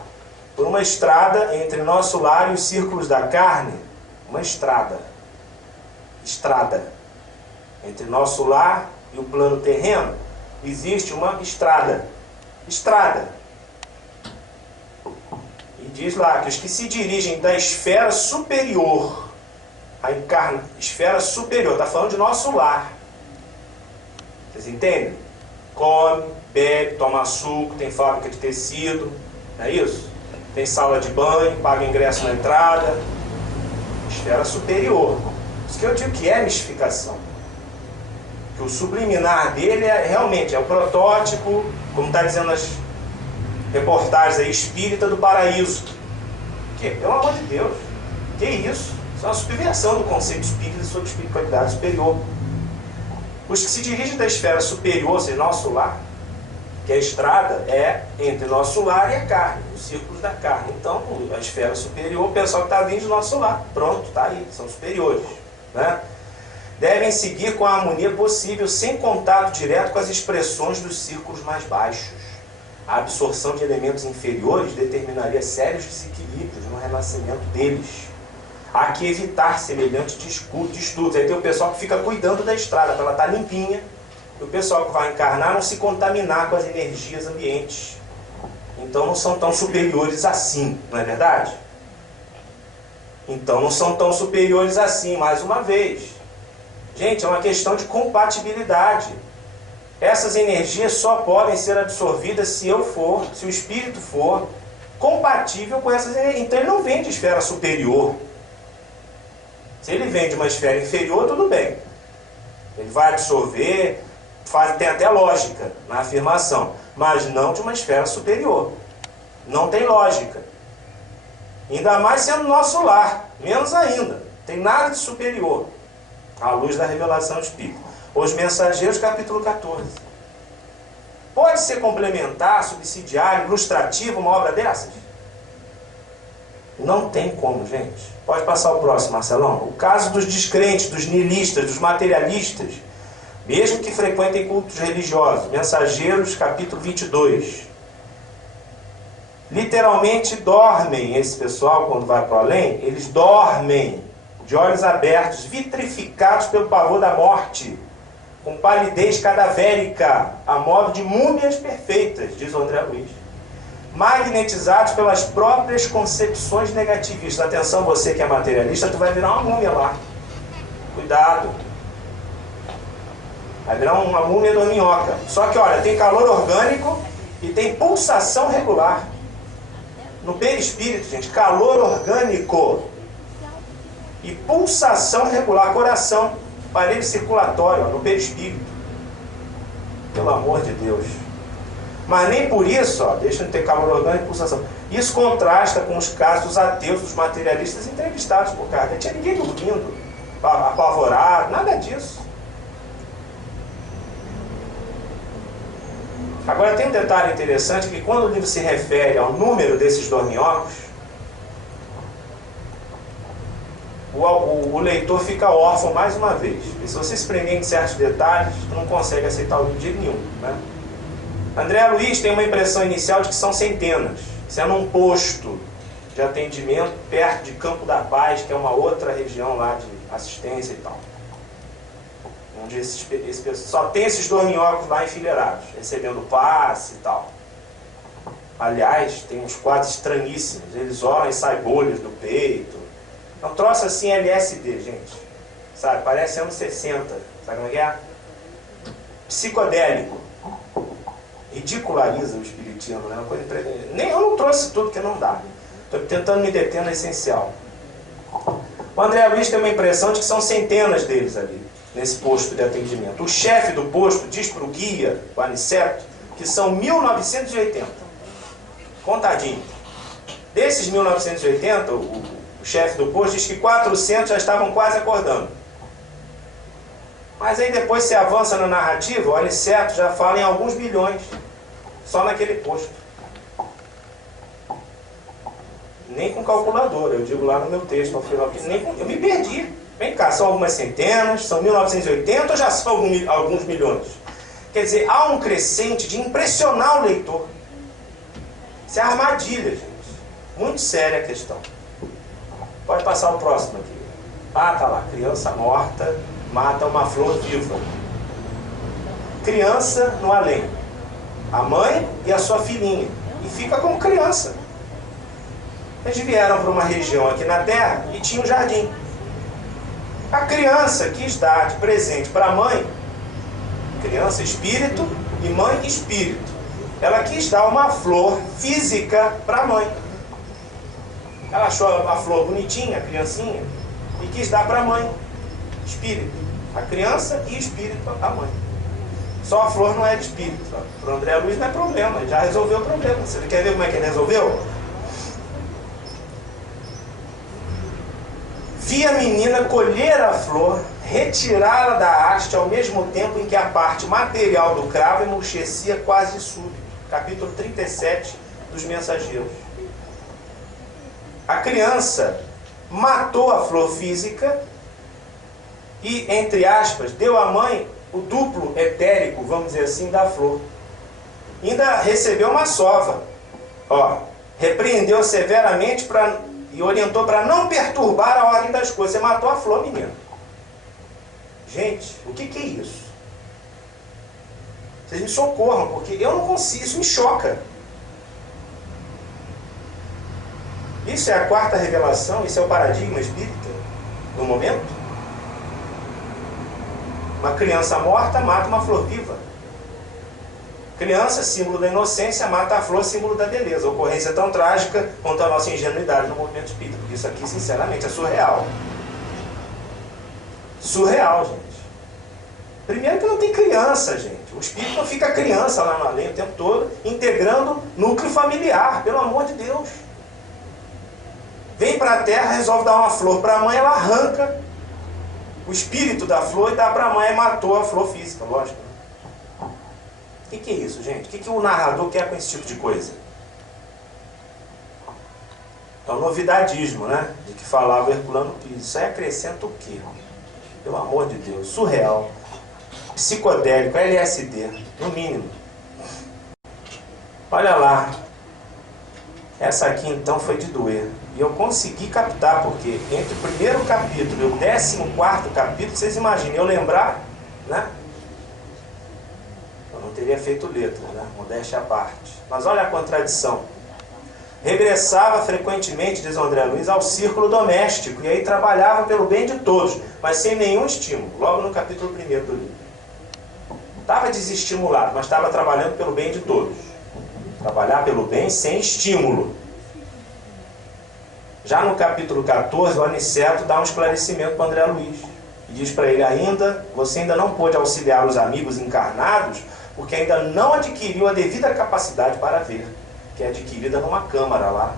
Por uma estrada entre nosso lar e os círculos da carne, uma estrada. Estrada. Entre nosso lar e o plano terreno, existe uma estrada. Estrada. E diz lá que os que se dirigem da esfera superior, esfera superior, está falando de nosso lar. Vocês entendem? Come, bebe, toma suco, tem fábrica de tecido, não é isso? Tem sala de banho, paga ingresso na entrada. Esfera superior. Isso que eu digo que é mistificação. Que o subliminar dele realmente é o protótipo, como está dizendo as reportagens aí, espírita do paraíso. Que, pelo amor de Deus, que isso? Isso é uma subversão do conceito espírita sobre espiritualidade superior. Os que se dirigem da esfera superior, ou seja, nosso lar, que a estrada é entre nosso lar e a carne, os círculos da carne. Então, a esfera superior, o pessoal que está vindo do nosso lar, pronto, está aí, são superiores, né? Devem seguir com a harmonia possível, sem contato direto com as expressões dos círculos mais baixos. A absorção de elementos inferiores determinaria sérios desequilíbrios no renascimento deles. Há que evitar semelhante estudos. Aí tem o pessoal que fica cuidando da estrada, para ela estar limpinha, e o pessoal que vai encarnar não se contaminar com as energias ambientes. Então não são tão superiores assim, não é verdade? Então não são tão superiores assim, mais uma vez. Gente, é uma questão de compatibilidade. Essas energias só podem ser absorvidas se o espírito for compatível com essas energias. Então ele não vem de esfera superior. Se ele vem de uma esfera inferior, tudo bem. Ele vai absorver, tem até lógica na afirmação, mas não de uma esfera superior. Não tem lógica. Ainda mais sendo nosso lar, menos ainda. Tem nada de superior, à luz da revelação espírita. Os Mensageiros, capítulo 14. Pode ser complementar, subsidiário, ilustrativo uma obra dessas? Não tem como, gente. Pode passar o próximo, Marcelão. O caso dos descrentes, dos nihilistas, dos materialistas, mesmo que frequentem cultos religiosos. Mensageiros, capítulo 22. Literalmente dormem, esse pessoal, quando vai para o além, eles dormem, de olhos abertos, vitrificados pelo pavor da morte, com palidez cadavérica, a modo de múmias perfeitas, diz o André Luiz. Magnetizados pelas próprias concepções negativistas. Atenção, você que é materialista, tu vai virar uma múmia lá. Cuidado. Vai virar uma múmia dorminhoca. Só que, olha, tem calor orgânico e tem pulsação regular. No perispírito, gente, calor orgânico e pulsação regular. Coração, aparelho circulatório, ó, no perispírito. Pelo amor de Deus. Mas nem por isso, ó, deixa de ter calor orgânico e pulsação. Isso contrasta com os casos dos ateus, dos materialistas entrevistados por Kardec. Não tinha ninguém dormindo. apavorado, nada disso. Agora tem um detalhe interessante, que quando o livro se refere ao número desses dorminhocos, o leitor fica órfão mais uma vez. E se você se prender em certos detalhes, não consegue aceitar o livro de jeito nenhum, né? André Luiz tem uma impressão inicial de que são centenas, sendo um posto de atendimento perto de Campo da Paz, que é uma outra região lá de assistência e tal. Onde só tem esses dorminhocos lá enfileirados, recebendo passe e tal. Aliás, tem uns quadros estranhíssimos, eles olham e saem bolhas do peito. É um troço assim LSD, gente. Sabe, parece anos 60, sabe como é que é? Psicodélico. Ridiculariza o espiritismo, né? Uma coisa nem eu não trouxe tudo, porque não dá. Estou tentando me deter no essencial. O André Luiz tem uma impressão de que são centenas deles ali, nesse posto de atendimento. O chefe do posto diz para o guia, o Aniceto, que são 1980. Contadinho. Desses 1980, o chefe do posto diz que 400 já estavam quase acordando. Mas aí depois se avança na narrativa, o Aniceto já fala em alguns milhões, só naquele posto. Nem com calculadora, eu digo lá no meu texto, eu me perdi. Vem cá, são algumas centenas, são 1980 ou já são alguns milhões? Quer dizer, há um crescente de impressionar o leitor. Isso é armadilha, gente. Muito séria a questão. Pode passar o próximo aqui. Ah, tá lá, criança morta mata uma flor viva. Criança no além. A mãe e a sua filhinha. E fica como criança. Eles vieram para uma região aqui na Terra e tinha um jardim. A criança quis dar de presente para a mãe, criança espírito e mãe espírito. Ela quis dar uma flor física para a mãe. Ela achou a flor bonitinha, a criancinha, e quis dar para a mãe, espírito. A criança e espírito, a mãe. Só a flor não é de espírito. Para o André Luiz não é problema, ele já resolveu o problema. Você quer ver como é que ele resolveu? Vi a menina colher a flor, retirá-la da haste ao mesmo tempo em que a parte material do cravo emurchecia quase súbito. Capítulo 37 dos Mensageiros. A criança matou a flor física e, entre aspas, deu à mãe o duplo etérico, vamos dizer assim, da flor. Ainda recebeu uma sova. Repreendeu severamente e orientou para não perturbar a ordem das coisas. Você matou a flor, menino. Gente, o que é isso? Vocês me socorram, porque eu não consigo, isso me choca. Isso é a quarta revelação, isso é o paradigma espírita do momento. Uma criança morta mata uma flor viva. Criança, símbolo da inocência, mata a flor, símbolo da beleza. Ocorrência tão trágica quanto a nossa ingenuidade no movimento espírita. Porque isso aqui, sinceramente, é surreal. Surreal, gente. Primeiro que não tem criança, gente. O espírito não fica criança lá no além o tempo todo, integrando núcleo familiar, pelo amor de Deus. Vem para a Terra, resolve dar uma flor para a mãe, ela arranca o espírito da flor e dá para a mãe e matou a flor física, lógico. O que é isso, gente? O que o narrador quer com esse tipo de coisa? É o novidadismo, né? De que falava Herculano Pires. Isso aí acrescenta o quê? Pelo amor de Deus. Surreal. Psicodélico, LSD, no mínimo. Olha lá. Essa aqui então foi de doer. E eu consegui captar, porque entre o primeiro capítulo e o 14º capítulo, vocês imaginem, eu lembrar, né? Eu não teria feito letra, né? Modéstia à parte. Mas olha a contradição. Regressava frequentemente, diz André Luiz, ao círculo doméstico, e aí trabalhava pelo bem de todos, mas sem nenhum estímulo, logo no capítulo 1º do livro. Estava desestimulado, mas estava trabalhando pelo bem de todos. Trabalhar pelo bem sem estímulo. Já no capítulo 14, o Aniceto dá um esclarecimento para André Luiz. E diz para ele você ainda não pôde auxiliar os amigos encarnados, porque ainda não adquiriu a devida capacidade para ver, que é adquirida numa câmara lá.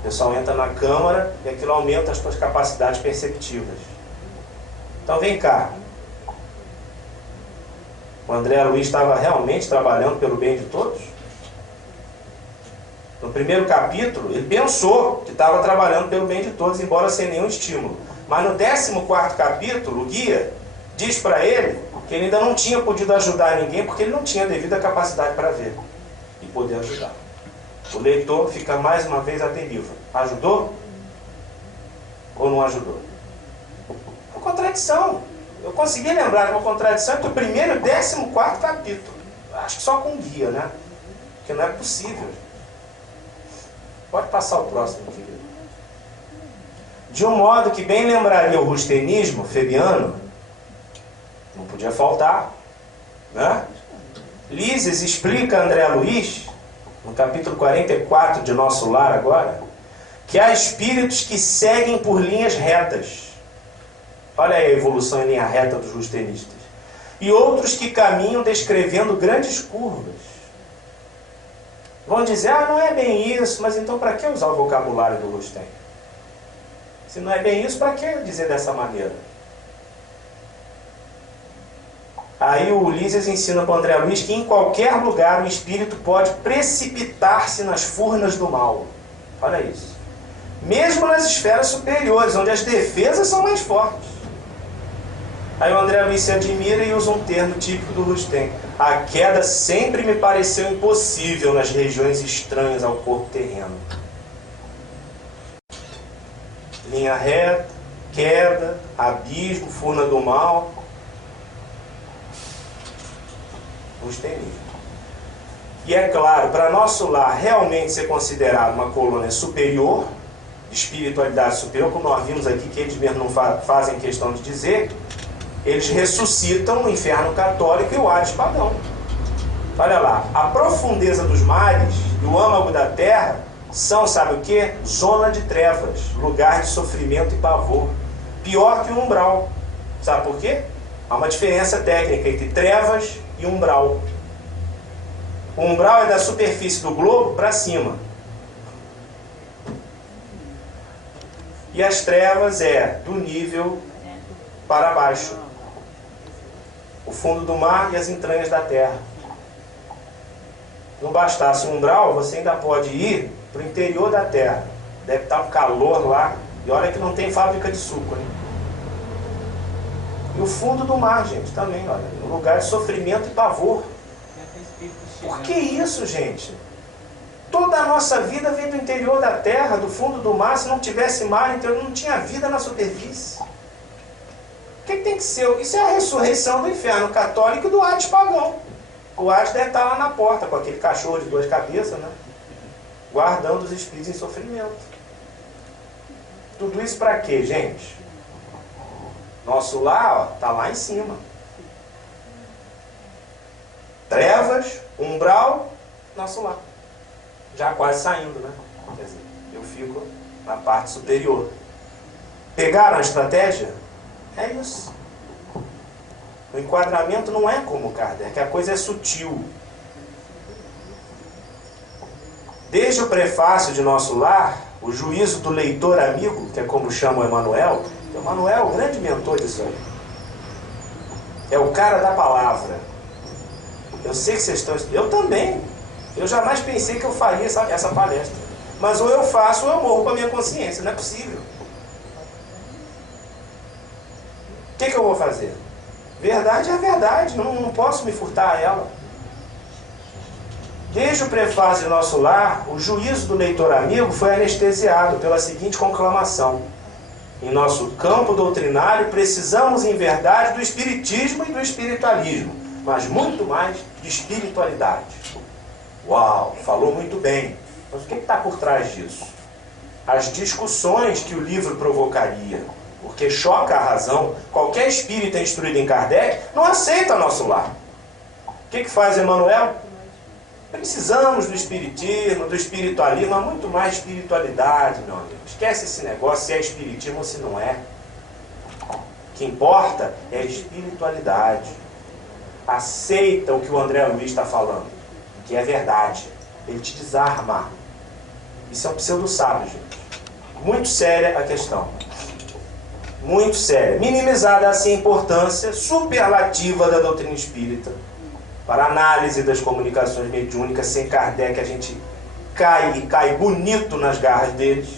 O pessoal entra na câmara e aquilo aumenta as suas capacidades perceptivas. Então vem cá. O André Luiz estava realmente trabalhando pelo bem de todos? No primeiro capítulo, ele pensou que estava trabalhando pelo bem de todos, embora sem nenhum estímulo. Mas no 14º capítulo, o guia diz para ele que ele ainda não tinha podido ajudar ninguém, porque ele não tinha a devida capacidade para ver e poder ajudar. O leitor fica mais uma vez à deriva. Ajudou? Ou não ajudou? Uma contradição. Eu consegui lembrar de uma contradição entre o primeiro e o 14º capítulo. Acho que só com guia, né? Porque não é possível. Pode passar o próximo, querido. De um modo que bem lembraria o rustenismo febiano, não podia faltar, né? Lises explica a André Luiz, no capítulo 44 de Nosso Lar agora, que há espíritos que seguem por linhas retas. Olha aí a evolução em linha reta dos rustenistas. E outros que caminham descrevendo grandes curvas. Vão dizer, não é bem isso, mas então para que usar o vocabulário do Rusten? Se não é bem isso, para que dizer dessa maneira? Aí o Ulisses ensina para o André Luiz que em qualquer lugar o espírito pode precipitar-se nas furnas do mal. Olha isso. Mesmo nas esferas superiores, onde as defesas são mais fortes. Aí o André Luiz se admira e usa um termo típico do Rusten. A queda sempre me pareceu impossível nas regiões estranhas ao corpo terreno. Linha reta, queda, abismo, furna do mal. Rustenismo. E é claro, para Nosso Lar realmente ser considerado uma colônia superior, de espiritualidade superior, como nós vimos aqui, que eles mesmos não fazem questão de dizer, eles ressuscitam o inferno católico e o Hades pagão. Olha lá, a profundeza dos mares e o âmago da terra são, sabe o que? Zona de trevas, lugar de sofrimento e pavor. Pior que o umbral. Sabe por quê? Há uma diferença técnica entre trevas e umbral. O umbral é da superfície do globo para cima. E as trevas é do nível para baixo. O fundo do mar e as entranhas da terra. Não bastasse um umbral, você ainda pode ir para o interior da terra. Deve estar um calor lá. E olha que não tem fábrica de suco, hein? E o fundo do mar, gente, também, olha. Um lugar de sofrimento e pavor. Por que isso, gente? Toda a nossa vida vem do interior da terra, do fundo do mar. Se não tivesse mar, então não tinha vida na superfície. O que tem que ser? Isso é a ressurreição do inferno católico e do Hades pagão. O Hades deve estar lá na porta, com aquele cachorro de 2 cabeças, né? Guardando os espíritos em sofrimento. Tudo isso para quê, gente? Nosso lar, está lá em cima. Trevas, umbral, nosso lar. Já quase saindo, né? Quer dizer, eu fico na parte superior. Pegaram a estratégia? É isso. O enquadramento não é como Kardec, a coisa é sutil. Desde o prefácio de Nosso Lar, o juízo do leitor amigo, que é como chama o Emmanuel, o Emmanuel é o grande mentor disso aí. É o cara da palavra. Eu sei que vocês estão... Eu também. Eu jamais pensei que eu faria essa palestra. Mas ou eu faço ou eu morro com a minha consciência. Não é possível. O que eu vou fazer? Verdade é verdade. Não posso me furtar a ela. Desde o prefácio de Nosso Lar, o juízo do leitor amigo foi anestesiado pela seguinte conclamação. Em nosso campo doutrinário, precisamos em verdade do espiritismo e do espiritualismo, mas muito mais de espiritualidade. Uau, falou muito bem. Mas o que está por trás disso? As discussões que o livro provocaria, porque choca a razão. Qualquer espírita instruído em Kardec não aceita Nosso Lar. O que faz Emmanuel? Precisamos do espiritismo, do espiritualismo, mas muito mais espiritualidade, meu amigo. Esquece esse negócio, se é espiritismo ou se não é. O que importa é a espiritualidade. Aceita o que o André Luiz está falando, que é verdade. Ele te desarma. Isso é um pseudo-sábio, gente. Muito séria a questão. muito séria. Minimizada assim a importância superlativa da doutrina espírita. Para análise das comunicações mediúnicas, sem Kardec a gente cai bonito nas garras deles,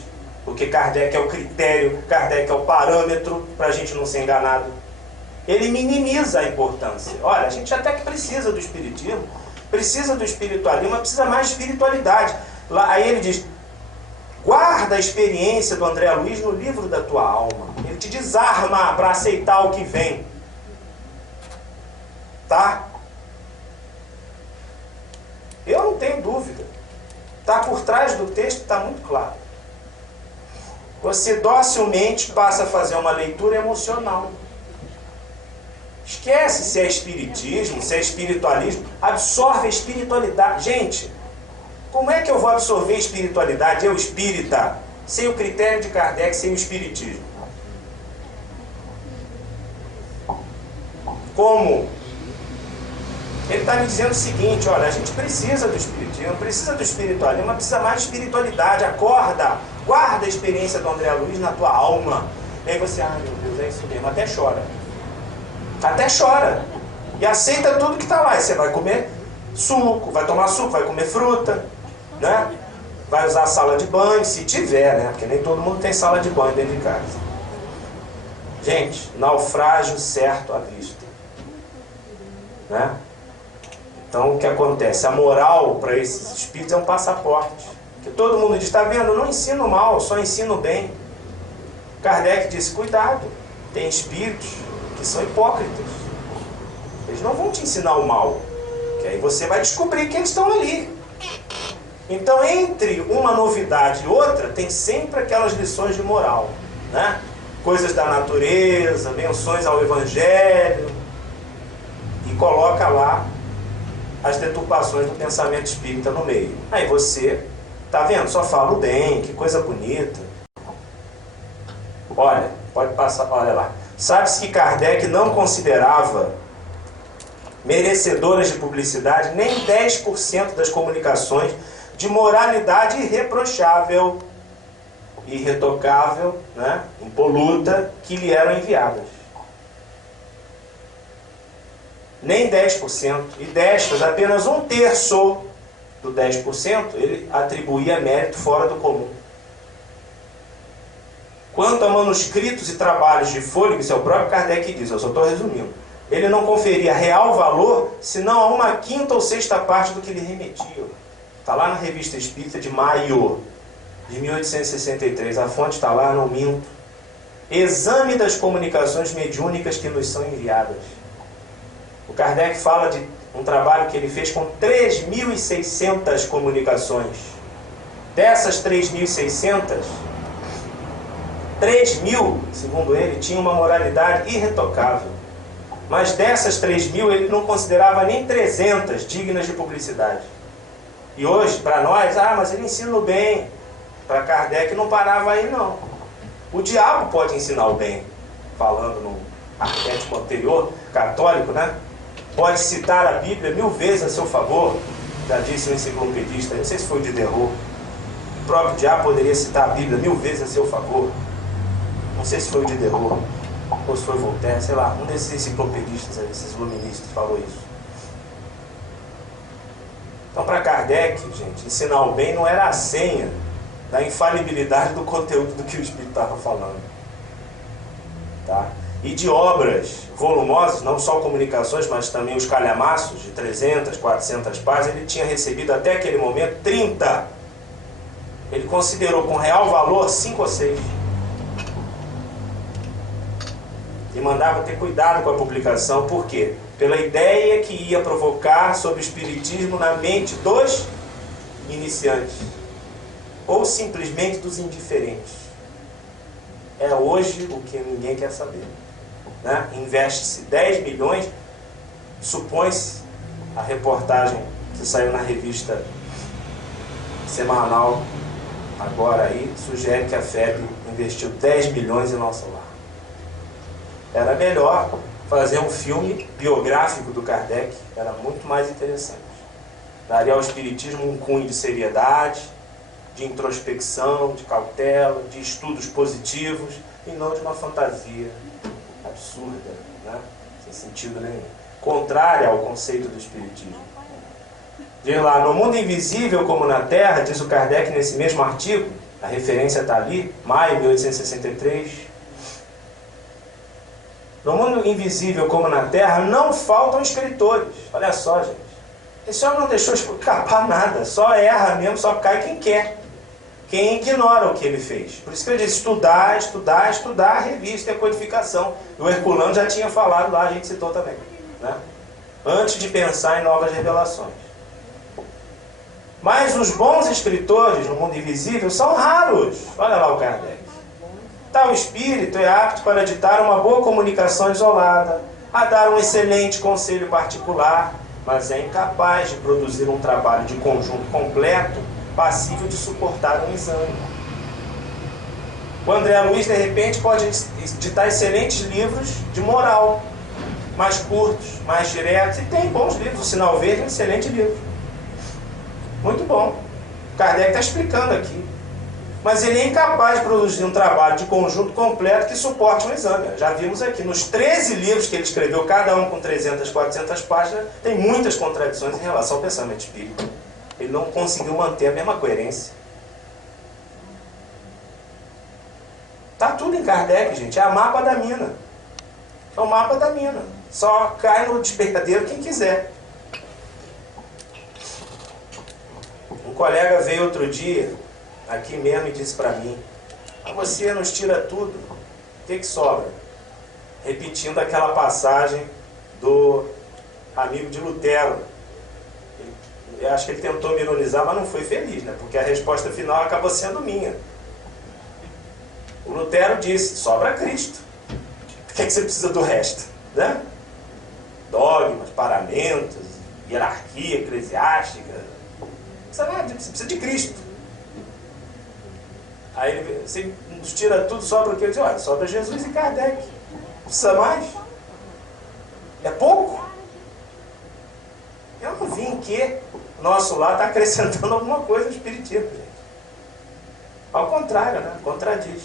porque Kardec é o critério, Kardec é o parâmetro para a gente não ser enganado. Ele minimiza a importância. Olha, a gente até que precisa do espiritismo, precisa do espiritualismo, mas precisa mais de espiritualidade. Aí ele diz, guarda a experiência do André Luiz no livro da tua alma. Ele te desarma para aceitar o que vem. Tá? Eu não tenho dúvida. Está por trás do texto, está muito claro. Você docilmente passa a fazer uma leitura emocional. Esquece se é espiritismo, se é espiritualismo. Absorve a espiritualidade. Gente, como é que eu vou absorver a espiritualidade, eu espírita, sem o critério de Kardec, sem o espiritismo? Como? Ele está me dizendo o seguinte, olha, a gente precisa do espiritismo, precisa do espiritualismo, mas precisa mais de espiritualidade. Acorda, guarda a experiência do André Luiz na tua alma. E aí você, meu Deus, é isso mesmo, até chora. Até chora. E aceita tudo que está lá. E você vai comer suco, vai tomar suco, vai comer fruta, né? Vai usar a sala de banho, se tiver, né? Porque nem todo mundo tem sala de banho dentro de casa. Gente, naufrágio certo à vista, né? Então o que acontece? A moral para esses espíritos é um passaporte. Que todo mundo diz, está vendo? Eu não ensino mal, só ensino bem. Kardec disse, cuidado, tem espíritos que são hipócritas. Eles não vão te ensinar o mal, que aí você vai descobrir que eles estão ali. Então, entre uma novidade e outra, tem sempre aquelas lições de moral, né? Coisas da natureza, menções ao Evangelho, e coloca lá as deturpações do pensamento espírita no meio. Aí você, tá vendo? Só fala o bem, que coisa bonita. Olha, pode passar, olha lá. Sabe-se que Kardec não considerava merecedoras de publicidade nem 10% das comunicações de moralidade irreprochável, irretocável, né, impoluta, que lhe eram enviadas. Nem 10%. E destas, apenas 1/3 do 10% ele atribuía mérito fora do comum. Quanto a manuscritos e trabalhos de fôlego, isso é o próprio Kardec diz, eu só estou resumindo, ele não conferia real valor, senão a 1/5 ou 6ª parte do que lhe remetia. Está lá na Revista Espírita de maio de 1863. A fonte está lá, não minto. Exame das comunicações mediúnicas que nos são enviadas. O Kardec fala de um trabalho que ele fez com 3.600 comunicações. Dessas 3.600, 3.000, segundo ele, tinham uma moralidade irretocável. Mas dessas 3.000, ele não considerava nem 300 dignas de publicidade. E hoje, para nós, mas ele ensina o bem. Para Kardec não parava aí, não. O diabo pode ensinar o bem, falando no arquétipo anterior, católico, né? Pode citar a Bíblia 1000 vezes a seu favor, já disse o enciclopedista, não sei se foi o Diderot. O próprio diabo poderia citar a Bíblia 1000 vezes a seu favor. Não sei se foi o Diderot, ou se foi Voltaire, sei lá, um desses enciclopedistas, esses iluministas, falou isso. Então, para Kardec, gente, ensinar o bem não era a senha da infalibilidade do conteúdo do que o Espírito estava falando. Tá? E de obras volumosas, não só comunicações, mas também os calhamaços de 300, 400 páginas, ele tinha recebido até aquele momento 30. Ele considerou com real valor 5 ou 6. E mandava ter cuidado com a publicação, por quê? Pela ideia que ia provocar sobre o espiritismo na mente dos iniciantes, ou simplesmente dos indiferentes. É hoje o que ninguém quer saber, né? Investe-se 10 milhões, supõe-se, a reportagem que saiu na revista semanal agora aí, sugere que a FEB investiu 10 milhões em nosso lar. Era melhor fazer um filme biográfico do Kardec, era muito mais interessante. Daria ao espiritismo um cunho de seriedade, de introspecção, de cautela, de estudos positivos, e não de uma fantasia absurda, né? Sem sentido nenhum. Contrária ao conceito do Espiritismo. Diz lá, no mundo invisível como na Terra, diz o Kardec nesse mesmo artigo, a referência está ali, maio de 1863, no mundo invisível como na Terra, não faltam escritores. Olha só, gente. Esse homem não deixou escapar nada, só erra mesmo, só cai quem quer. Quem ignora o que ele fez. Por isso que ele diz estudar, estudar, estudar a revista e a codificação. E o Herculano já tinha falado lá, a gente citou também, né? Antes de pensar em novas revelações. Mas os bons escritores no mundo invisível são raros. Olha lá o Kardec. Tal espírito é apto para ditar uma boa comunicação isolada, a dar um excelente conselho particular, mas é incapaz de produzir um trabalho de conjunto completo, passível de suportar um exame. O André Luiz, de repente, pode ditar excelentes livros de moral, mais curtos, mais diretos, e tem bons livros. O Sinal Verde é um excelente livro. Muito bom. Kardec está explicando aqui. Mas ele é incapaz de produzir um trabalho de conjunto completo que suporte um exame. Já vimos aqui, nos 13 livros que ele escreveu, cada um com 300, 400 páginas, tem muitas contradições em relação ao pensamento espírita. Ele não conseguiu manter a mesma coerência. Está tudo em Kardec, gente. É a mapa da mina. É o mapa da mina. Só cai no despertadeiro quem quiser. Um colega veio outro dia, aqui mesmo, e disse para mim: você nos tira tudo, o que sobra? Repetindo aquela passagem do amigo de Lutero. Eu acho que ele tentou me ironizar, mas não foi feliz, né? Porque a resposta final acabou sendo minha. O Lutero disse: sobra Cristo. Por que você precisa do resto? Né? Dogmas, paramentos, hierarquia eclesiástica. Você precisa de Cristo. Aí você nos tira tudo, sobra o quê? Eu digo: olha, sobra Jesus e Kardec. Precisa mais? É pouco? Eu não vi em que nosso lar está acrescentando alguma coisa no Espiritismo, gente. Ao contrário, né? Contradiz.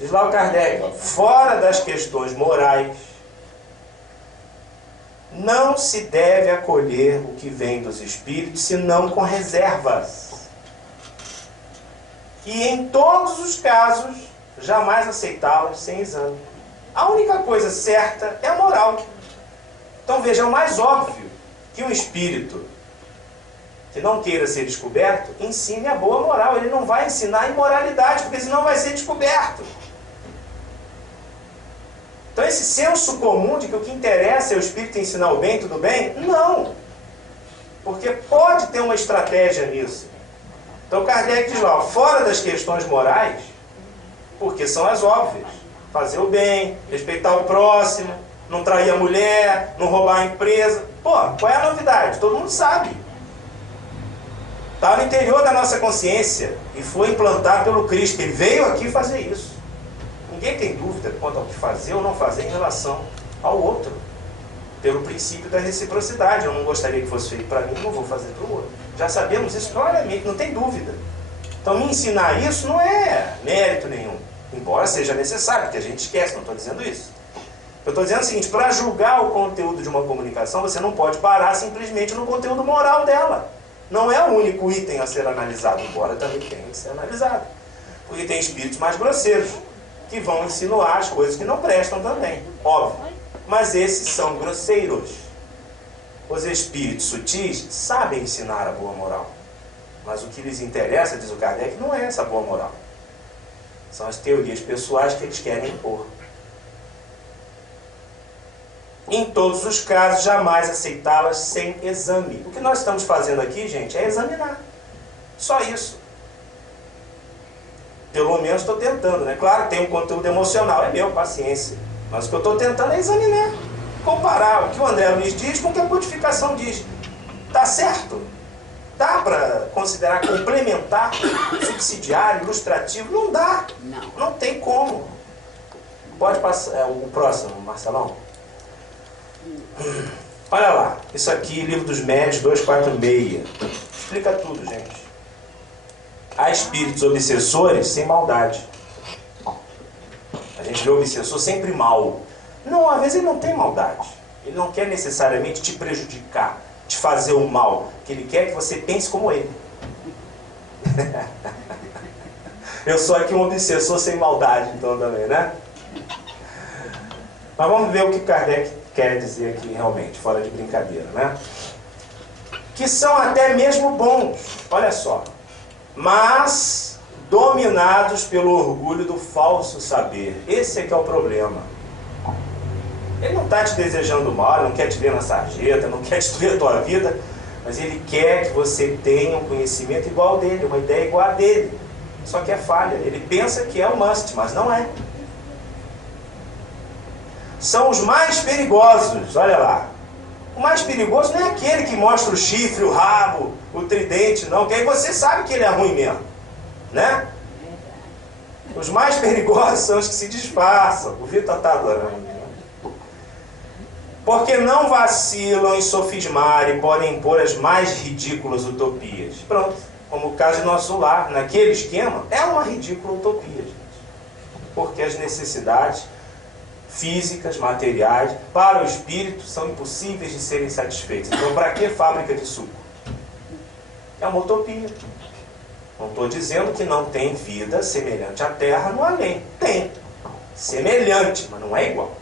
Diz lá o Kardec: ó, fora das questões morais, não se deve acolher o que vem dos Espíritos, senão com reservas. E em todos os casos, jamais aceitá-los sem exame. A única coisa certa é a moral. Então veja, é o mais óbvio que um espírito que não queira ser descoberto ensine a boa moral. Ele não vai ensinar a imoralidade, porque senão vai ser descoberto. Então esse senso comum de que o que interessa é o espírito ensinar o bem, tudo bem? Não. Porque pode ter uma estratégia nisso. Então Kardec diz lá, fora das questões morais, porque são as óbvias: fazer o bem, respeitar o próximo, não trair a mulher, não roubar a empresa. Pô, qual é a novidade? Todo mundo sabe. Está no interior da nossa consciência e foi implantado pelo Cristo. Ele veio aqui fazer isso. Ninguém tem dúvida quanto ao que fazer ou não fazer em relação ao outro. Pelo princípio da reciprocidade. Eu não gostaria que fosse feito para mim, não vou fazer para o outro. Já sabemos isso claramente, não tem dúvida. Então me ensinar isso não é mérito nenhum. Embora seja necessário, porque a gente esquece, não estou dizendo isso. Eu estou dizendo o seguinte: para julgar o conteúdo de uma comunicação, você não pode parar simplesmente no conteúdo moral dela. Não é o único item a ser analisado, embora também tenha que ser analisado. Porque tem espíritos mais grosseiros, que vão insinuar as coisas que não prestam também, óbvio. Mas esses são grosseiros. Os espíritos sutis sabem ensinar a boa moral. Mas o que lhes interessa, diz o Kardec, não é essa boa moral. São as teorias pessoais que eles querem impor. Em todos os casos, jamais aceitá-las sem exame. O que nós estamos fazendo aqui, gente, é examinar. Só isso. Pelo menos estou tentando, né? Claro, tem um conteúdo emocional, é meu, paciência. Mas o que eu estou tentando é examinar. Comparar o que o André Luiz diz com o que a codificação diz. Tá certo? Dá para considerar complementar, subsidiário, ilustrativo? Não dá. Não tem como. Pode passar o próximo, Marcelão. Olha lá, isso aqui, Livro dos Médios 246. Explica tudo, gente. Há espíritos obsessores sem maldade. A gente vê o obsessor sempre mal. Não, às vezes ele não tem maldade. Ele não quer necessariamente te prejudicar, te fazer o mal. O que ele quer é que você pense como ele. Eu sou aqui um obsessor sem maldade, então, também, né? Mas vamos ver o que Kardec quer dizer aqui realmente, fora de brincadeira, né? Que são até mesmo bons, olha só, mas dominados pelo orgulho do falso saber. Esse é que é o problema. Ele não está te desejando mal, ele não quer te ver na sarjeta, não quer destruir a tua vida, mas ele quer que você tenha um conhecimento igual ao dele, uma ideia igual a dele. Só que é falha. Ele pensa que é o must, mas não é. São os mais perigosos, olha lá. O mais perigoso não é aquele que mostra o chifre, o rabo, o tridente, não, que aí você sabe que ele é ruim mesmo, né? Os mais perigosos são os que se disfarçam. O Vitor está adorando. Porque não vacilam em sofismar e podem impor as mais ridículas utopias. Pronto, como o caso de nosso lar, naquele esquema, é uma ridícula utopia, gente. Porque as necessidades físicas, materiais, para o espírito, são impossíveis de serem satisfeitas. Então, para que fábrica de suco? É uma utopia. Não estou dizendo que não tem vida semelhante à Terra no além. Tem. Semelhante, mas não é igual.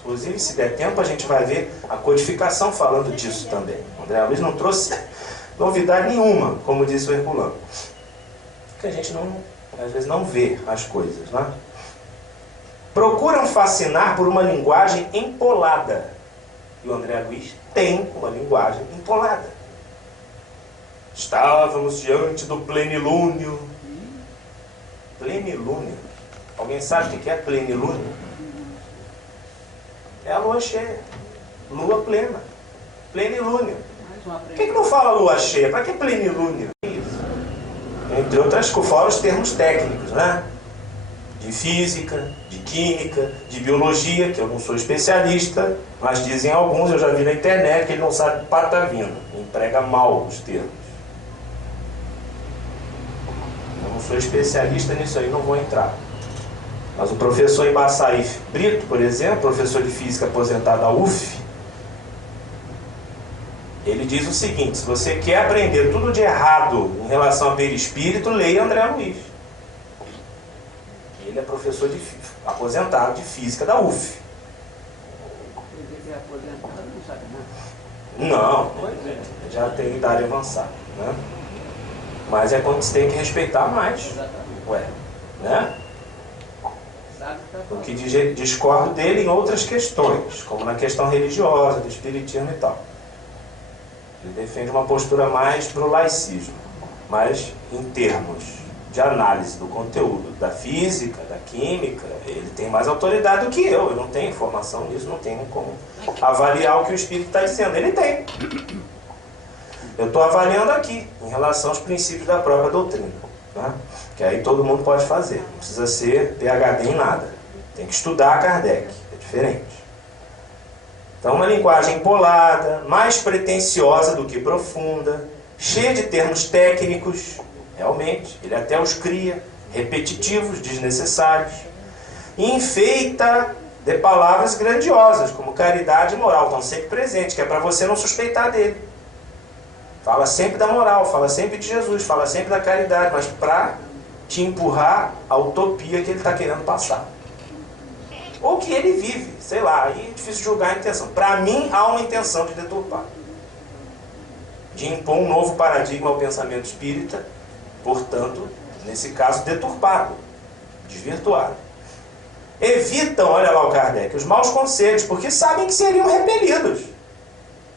Inclusive, se der tempo, a gente vai ver a codificação falando disso também. O André Luiz não trouxe novidade nenhuma, como disse o Herculano. Porque a gente não, às vezes não vê as coisas, né? Procuram fascinar por uma linguagem empolada. E o André Luiz tem uma linguagem empolada. Estávamos diante do plenilúnio. Plenilúnio? Alguém sabe o que é plenilúnio? É a lua cheia. Lua plena. Plenilúnio. Por que não fala lua cheia? Para que plenilúnio? Isso. Entre outras, fora os termos técnicos, né? De física, de química, de biologia, que eu não sou especialista, mas dizem alguns, eu já vi na internet, que ele não sabe patavina, emprega mal os termos. Eu não sou especialista nisso aí, não vou entrar. Mas o professor Embaçaí Brito, por exemplo, professor de física aposentado da UF, ele diz o seguinte: se você quer aprender tudo de errado em relação a perispírito, leia André Luiz. Ele é professor aposentado de física da UF. Ele é aposentado, não sabe nada. Não, já tem idade avançada, né? Mas é quando você tem que respeitar mais. Ué, né? O que discordo dele em outras questões, como na questão religiosa, do espiritismo e tal. Ele defende uma postura mais para o laicismo, mas em termos de análise do conteúdo da física, da química, ele tem mais autoridade do que eu não tenho informação nisso, não tenho como avaliar o que o espírito está dizendo. Ele tem. Eu estou avaliando aqui, em relação aos princípios da própria doutrina, né? Que aí todo mundo pode fazer, não precisa ser PhD em nada, tem que estudar Kardec, é diferente. Então, uma linguagem empolada, mais pretensiosa do que profunda, cheia de termos técnicos, realmente, ele até os cria, repetitivos, desnecessários, e enfeita de palavras grandiosas, como caridade e moral, estão sempre presentes, que é para você não suspeitar dele. Fala sempre da moral, fala sempre de Jesus, fala sempre da caridade, mas para te empurrar a utopia que ele está querendo passar. Ou que ele vive, sei lá, aí é difícil julgar a intenção. Para mim, há uma intenção de deturpar. De impor um novo paradigma ao pensamento espírita, portanto, nesse caso, deturpado, desvirtuado. Evitam, olha lá o Kardec, os maus conselhos, porque sabem que seriam repelidos.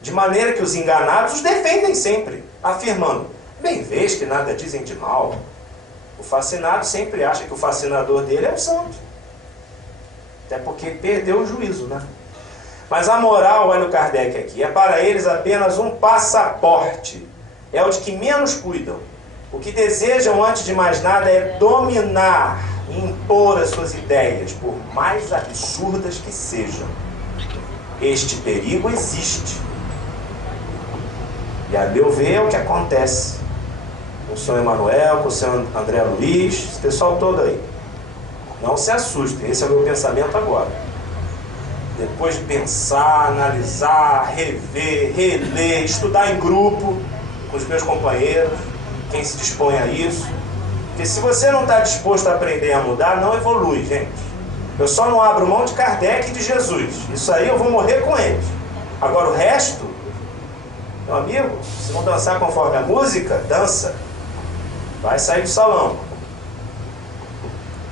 De maneira que os enganados os defendem sempre, afirmando: bem vês que nada dizem de mal. O fascinado sempre acha que o fascinador dele é o santo. Até porque perdeu o juízo, né? Mas a moral, olha o Kardec aqui, é para eles apenas um passaporte. É o de que menos cuidam. O que desejam, antes de mais nada, é dominar e impor as suas ideias, por mais absurdas que sejam. Este perigo existe. E a meu ver é o que acontece. com o senhor Emanuel, com o senhor André Luiz, esse pessoal todo aí. Não se assustem, esse é o meu pensamento agora. Depois de pensar, analisar, rever, reler, estudar em grupo com os meus companheiros, quem se dispõe a isso. Porque se você não está disposto a aprender a mudar, não evolui, gente. Eu só não abro mão de Kardec e de Jesus. Isso aí eu vou morrer com eles. Agora o resto, meu amigo, se não dançar conforme a música, dança. Vai sair do salão.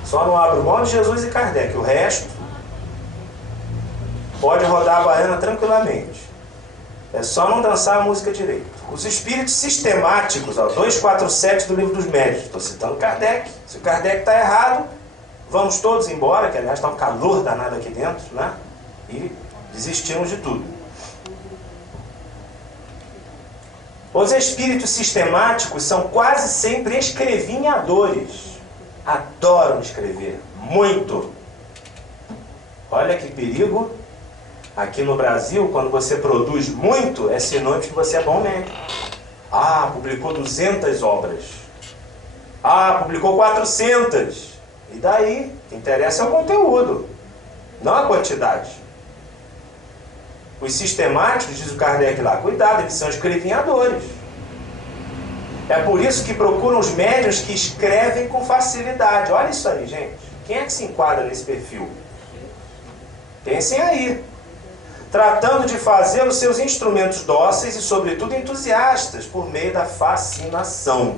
Só não abro mão de Jesus e Kardec. O resto pode rodar a baiana tranquilamente. É só não dançar a música direito. Os espíritos sistemáticos, ó, 247 do Livro dos Médiuns. Estou citando Kardec. Se o Kardec está errado, vamos todos embora, que aliás está um calor danado aqui dentro, né? E desistimos de tudo. Os espíritos sistemáticos são quase sempre escrevinhadores. Adoram escrever. Muito. Olha que perigo. Aqui no Brasil, quando você produz muito, é sinônimo de que você é bom médico. Ah, publicou 200 obras. Ah, publicou 400. E daí? O que interessa é o conteúdo, não a quantidade. Os sistemáticos, diz o Kardec lá, cuidado, eles são escrevinhadores. É por isso que procuram os médiuns que escrevem com facilidade. Olha isso aí, gente. Quem é que se enquadra nesse perfil? Pensem aí. Tratando de fazer os seus instrumentos dóceis e, sobretudo, entusiastas, por meio da fascinação.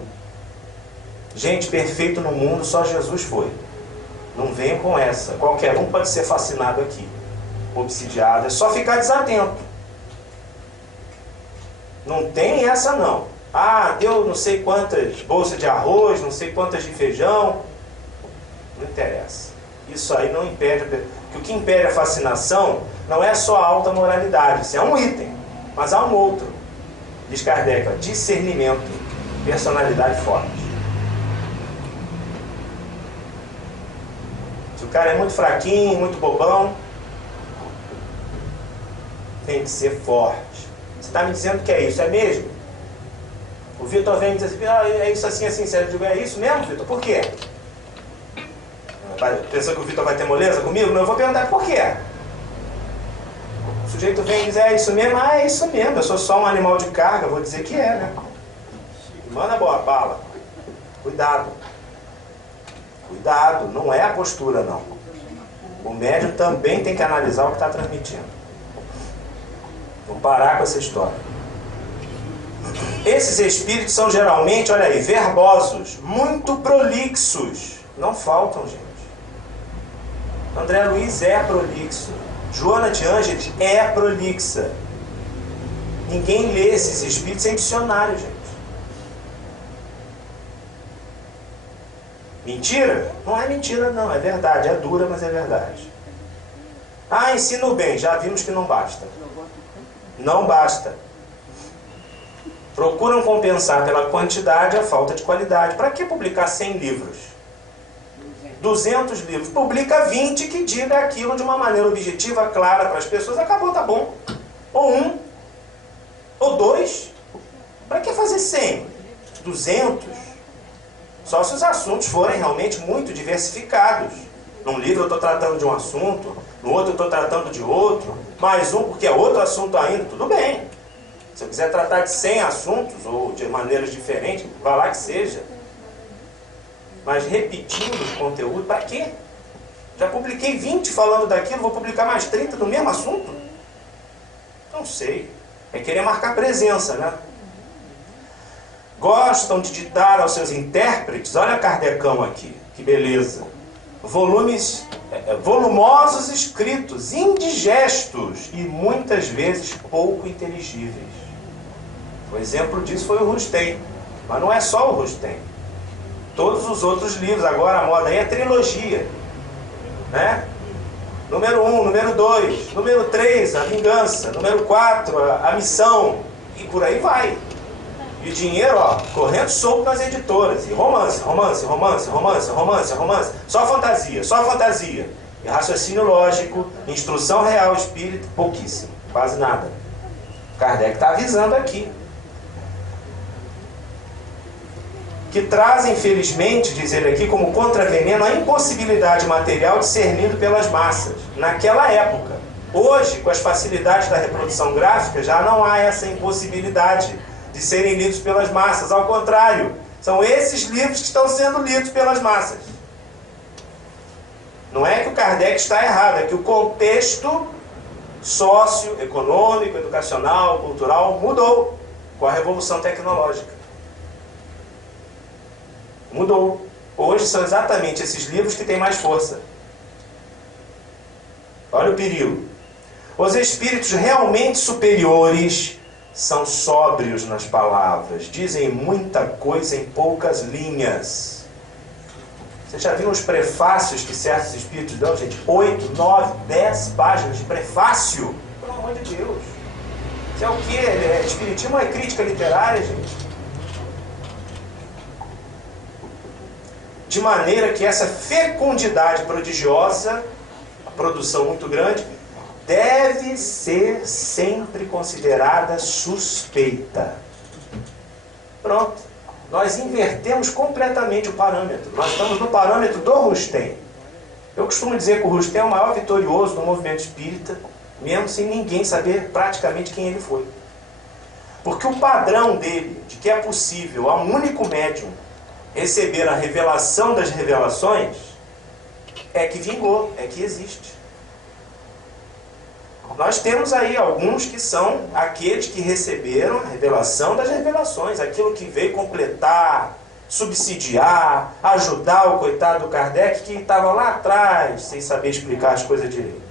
Gente, perfeito no mundo, só Jesus foi. Não venham com essa. Qualquer um pode ser fascinado aqui. Obsidiado. É só ficar desatento. Não tem essa, não. Ah, deu não sei quantas bolsas de arroz, não sei quantas de feijão. Não interessa. Isso aí não impede. Porque o que impede a fascinação não é só a alta moralidade. Isso é um item. Mas há um outro. Diz Kardec, ó, discernimento, personalidade forte. Se o cara é muito fraquinho, muito bobão, tem que ser forte. Você está me dizendo que é isso, é mesmo? O Vitor vem e diz assim, é isso assim, assim, sério. Eu digo, é isso mesmo, Vitor? Por quê? Pensou que o Vitor vai ter moleza comigo? Não, eu vou perguntar por quê. O sujeito vem e diz, é isso mesmo? Ah, é isso mesmo, eu sou só um animal de carga, vou dizer que é, né? Manda boa bala. Cuidado. Cuidado, não é a postura, não. O médium também tem que analisar o que está transmitindo. Vou parar com essa história. Esses espíritos são geralmente, olha aí, verbosos, muito prolixos. Não faltam, gente. André Luiz é prolixo. Joana de Ângeles é prolixa. Ninguém lê esses espíritos sem dicionário, gente. Mentira? Não é mentira, não. É verdade. É dura, mas é verdade. Ah, ensino bem. Já vimos que não basta. Não basta. Procuram compensar pela quantidade a falta de qualidade. Para que publicar 100 livros? 200 livros. Publica 20 que diga aquilo de uma maneira objetiva, clara para as pessoas. Acabou, tá bom. Ou 1. Ou 2. Para que fazer 100? 200? Só se os assuntos forem realmente muito diversificados. Num livro eu estou tratando de um assunto, no outro eu estou tratando de outro, mais um porque é outro assunto ainda, tudo bem. Se eu quiser tratar de 100 assuntos, ou de maneiras diferentes, vá lá que seja. Mas repetindo os conteúdos, para quê? Já publiquei 20 falando daquilo, vou publicar mais 30 do mesmo assunto? Não sei. É querer marcar presença, né? Gostam de ditar aos seus intérpretes, olha Kardecão aqui, que beleza. Volumosos escritos, indigestos e muitas vezes pouco inteligíveis. O exemplo disso foi o Rustem. Mas não é só o Rustem. Todos os outros livros, agora a moda aí é trilogia. Né? Número 1, número 2, número 3, a vingança, número 4, a missão. E por aí vai. E o dinheiro, ó, correndo solto nas editoras. E romance, romance, romance, romance, romance, romance. Só fantasia, só fantasia. E raciocínio lógico, instrução real espírita, pouquíssimo. Quase nada. Kardec está avisando aqui. que trazem, infelizmente, diz ele aqui, como contraveneno, a impossibilidade material de ser lido pelas massas, naquela época. Hoje, com as facilidades da reprodução gráfica, já não há essa impossibilidade de serem lidos pelas massas. Ao contrário, são esses livros que estão sendo lidos pelas massas. Não é que o Kardec está errado, é que o contexto socioeconômico, educacional, cultural mudou com a revolução tecnológica. Mudou. Hoje são exatamente esses livros que têm mais força. Olha o perigo. Os espíritos realmente superiores são sóbrios nas palavras, dizem muita coisa em poucas linhas. Você já viu os prefácios que certos espíritos dão, gente? 8, 9, 10 páginas de prefácio. Pelo amor de Deus. Isso é o quê? Espiritismo é crítica literária, gente. De maneira que essa fecundidade prodigiosa, a produção muito grande, deve ser sempre considerada suspeita. Pronto. Nós invertemos completamente o parâmetro. Nós estamos no parâmetro do Rustem. Eu costumo dizer que o Rustem é o maior vitorioso do movimento espírita, mesmo sem ninguém saber praticamente quem ele foi. Porque o padrão dele, de que é possível a um único médium receber a revelação das revelações, é que vingou, é que existe. Nós temos aí alguns que são aqueles que receberam a revelação das revelações, aquilo que veio completar, subsidiar, ajudar o coitado do Kardec que estava lá atrás, sem saber explicar as coisas direito.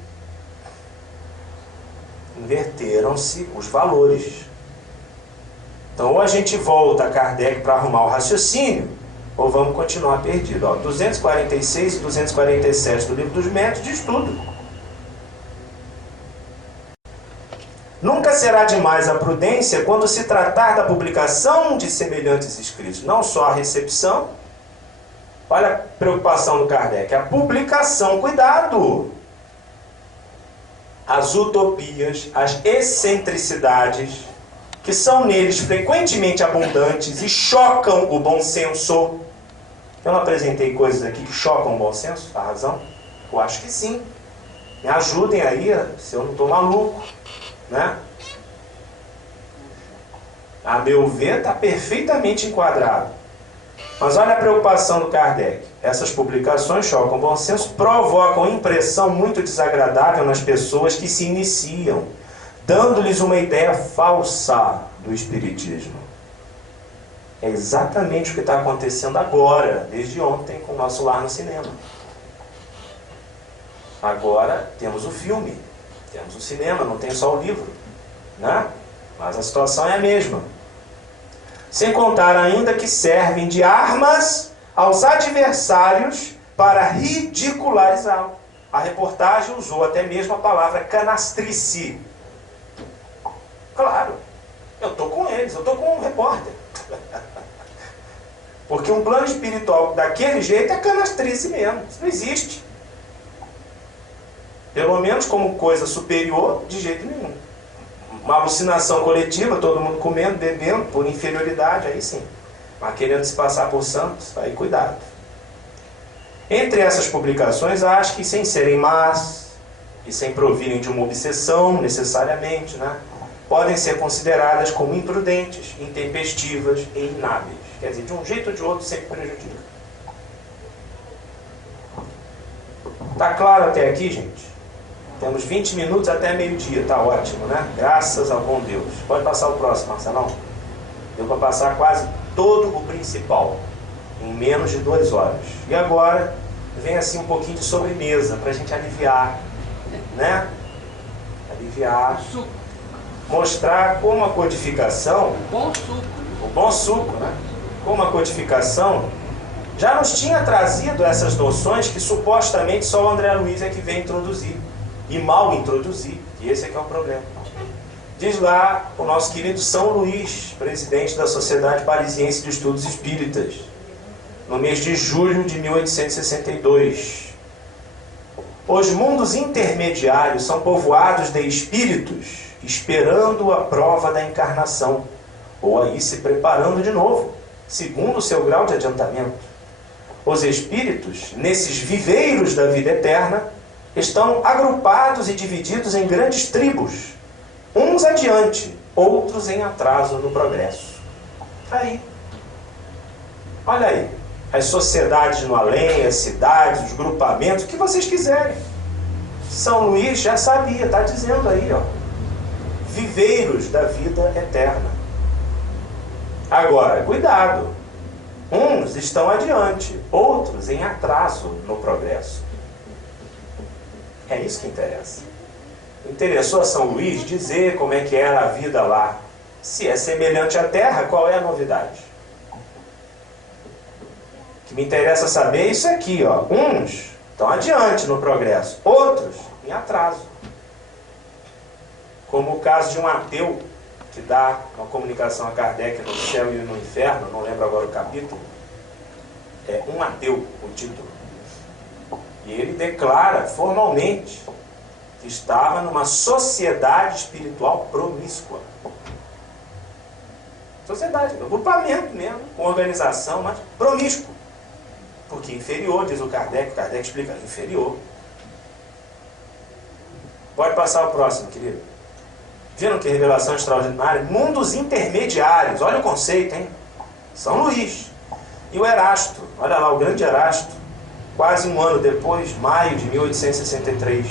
Inverteram-se os valores. Então, ou a gente volta a Kardec para arrumar o raciocínio, ou vamos continuar perdido. 246 e 247 do Livro dos Médiuns diz tudo. Nunca será demais a prudência quando se tratar da publicação de semelhantes escritos. Não só a recepção. Olha a preocupação do Kardec. A publicação, cuidado! As utopias, as excentricidades, que são neles frequentemente abundantes e chocam o bom senso. Eu não apresentei coisas aqui que chocam o bom senso? A razão? Eu acho que sim. Me ajudem aí, se eu não estou maluco. Né? A meu ver, está perfeitamente enquadrado. Mas olha a preocupação do Kardec. Essas publicações chocam o bom senso, provocam impressão muito desagradável nas pessoas que se iniciam, dando-lhes uma ideia falsa do Espiritismo. É exatamente o que está acontecendo agora, desde ontem, com o nosso Lar no Cinema. Agora temos o filme. Temos o cinema, não tem só o livro, né? Mas a situação é a mesma. Sem contar ainda que servem de armas aos adversários para ridicularizá-lo. A reportagem usou até mesmo a palavra canastrice. Claro, eu estou com eles, eu estou com um repórter. Porque um plano espiritual daquele jeito é canastrice mesmo, isso não existe. Pelo menos como coisa superior, de jeito nenhum. Uma alucinação coletiva, todo mundo comendo, bebendo, por inferioridade, aí sim. Mas querendo se passar por santos, aí cuidado. Entre essas publicações, acho que sem serem más, e sem provirem de uma obsessão, necessariamente, né, podem ser consideradas como imprudentes, intempestivas e inábeis. Quer dizer, de um jeito ou de outro, sempre prejudica. Tá claro até aqui, gente? Temos 20 minutos até meio-dia, tá ótimo, né? Graças ao bom Deus. Pode passar o próximo, Marcelão. Deu para passar quase todo o principal, em menos de 2 horas. E agora, vem assim um pouquinho de sobremesa, para a gente aliviar, né? Aliviar. Mostrar como a codificação... O bom suco, né? Como a codificação já nos tinha trazido essas noções que supostamente só o André Luiz é que vem introduzir. E mal introduzir, e esse é que é o problema. Diz lá o nosso querido São Luís, presidente da Sociedade Parisiense de Estudos Espíritas, no mês de julho de 1862. Os mundos intermediários são povoados de espíritos, esperando a prova da encarnação, ou aí se preparando de novo. segundo o seu grau de adiantamento. Os espíritos, nesses viveiros da vida eterna, estão agrupados e divididos em grandes tribos, uns adiante, outros em atraso no progresso. Aí. Olha aí. As sociedades no além, as cidades, os grupamentos, o que vocês quiserem. São Luís já sabia, está dizendo aí, ó. Viveiros da vida eterna. Agora, cuidado. Uns estão adiante, outros em atraso no progresso. É isso que interessa. Interessou a São Luís dizer como é que era a vida lá. Se é semelhante à Terra, qual é a novidade? O que me interessa saber é isso aqui, ó. Uns estão adiante no progresso, outros em atraso. Como o caso de um ateu que dá uma comunicação a Kardec no céu e no inferno, não lembro agora o capítulo. É Um Ateu, o título. E ele declara formalmente que estava numa sociedade espiritual promíscua. Sociedade, agrupamento mesmo, com organização, mas promíscuo. Porque inferior, diz o Kardec explica, inferior. Pode passar o próximo, querido. Viram que revelação extraordinária? Mundos intermediários, olha o conceito, hein? São Luís. E o Erasto, olha lá, o grande Erasto, quase um ano depois, maio de 1863,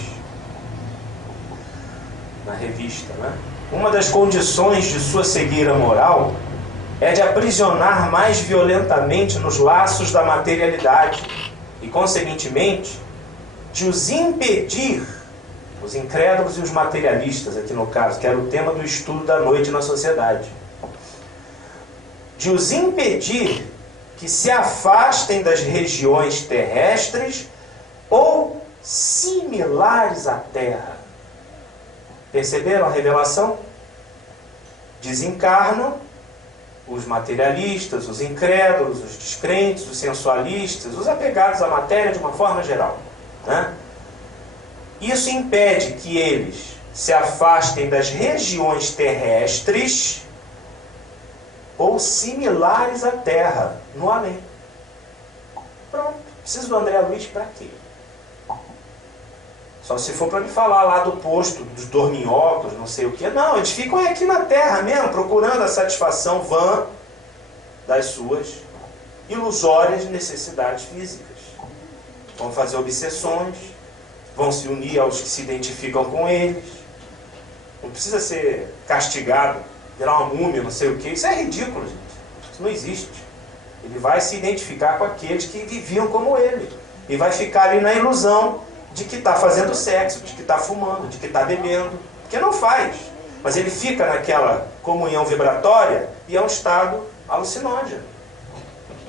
na revista, né? Uma das condições de sua cegueira moral é de aprisionar mais violentamente nos laços da materialidade e, consequentemente, de os impedir, os incrédulos e os materialistas, aqui no caso, que era o tema do estudo da noite na sociedade, de os impedir que se afastem das regiões terrestres ou similares à Terra. Perceberam a revelação? Desencarnam os materialistas, os incrédulos, os descrentes, os sensualistas, os apegados à matéria de uma forma geral, né? Isso impede que eles se afastem das regiões terrestres ou similares à Terra, no além. Pronto. Preciso do André Luiz para quê? Só se for para me falar lá do posto, dos dorminhocos, não sei o quê. Não, eles ficam aqui na Terra mesmo, procurando a satisfação vã das suas ilusórias necessidades físicas. Vão fazer obsessões, vão se unir aos que se identificam com eles. Não precisa ser castigado, virar uma múmia, não sei o quê. Isso é ridículo, gente. Isso não existe. Ele vai se identificar com aqueles que viviam como ele. E vai ficar ali na ilusão de que está fazendo sexo, de que está fumando, de que está bebendo. Porque não faz. Mas ele fica naquela comunhão vibratória e é um estado alucinógeno.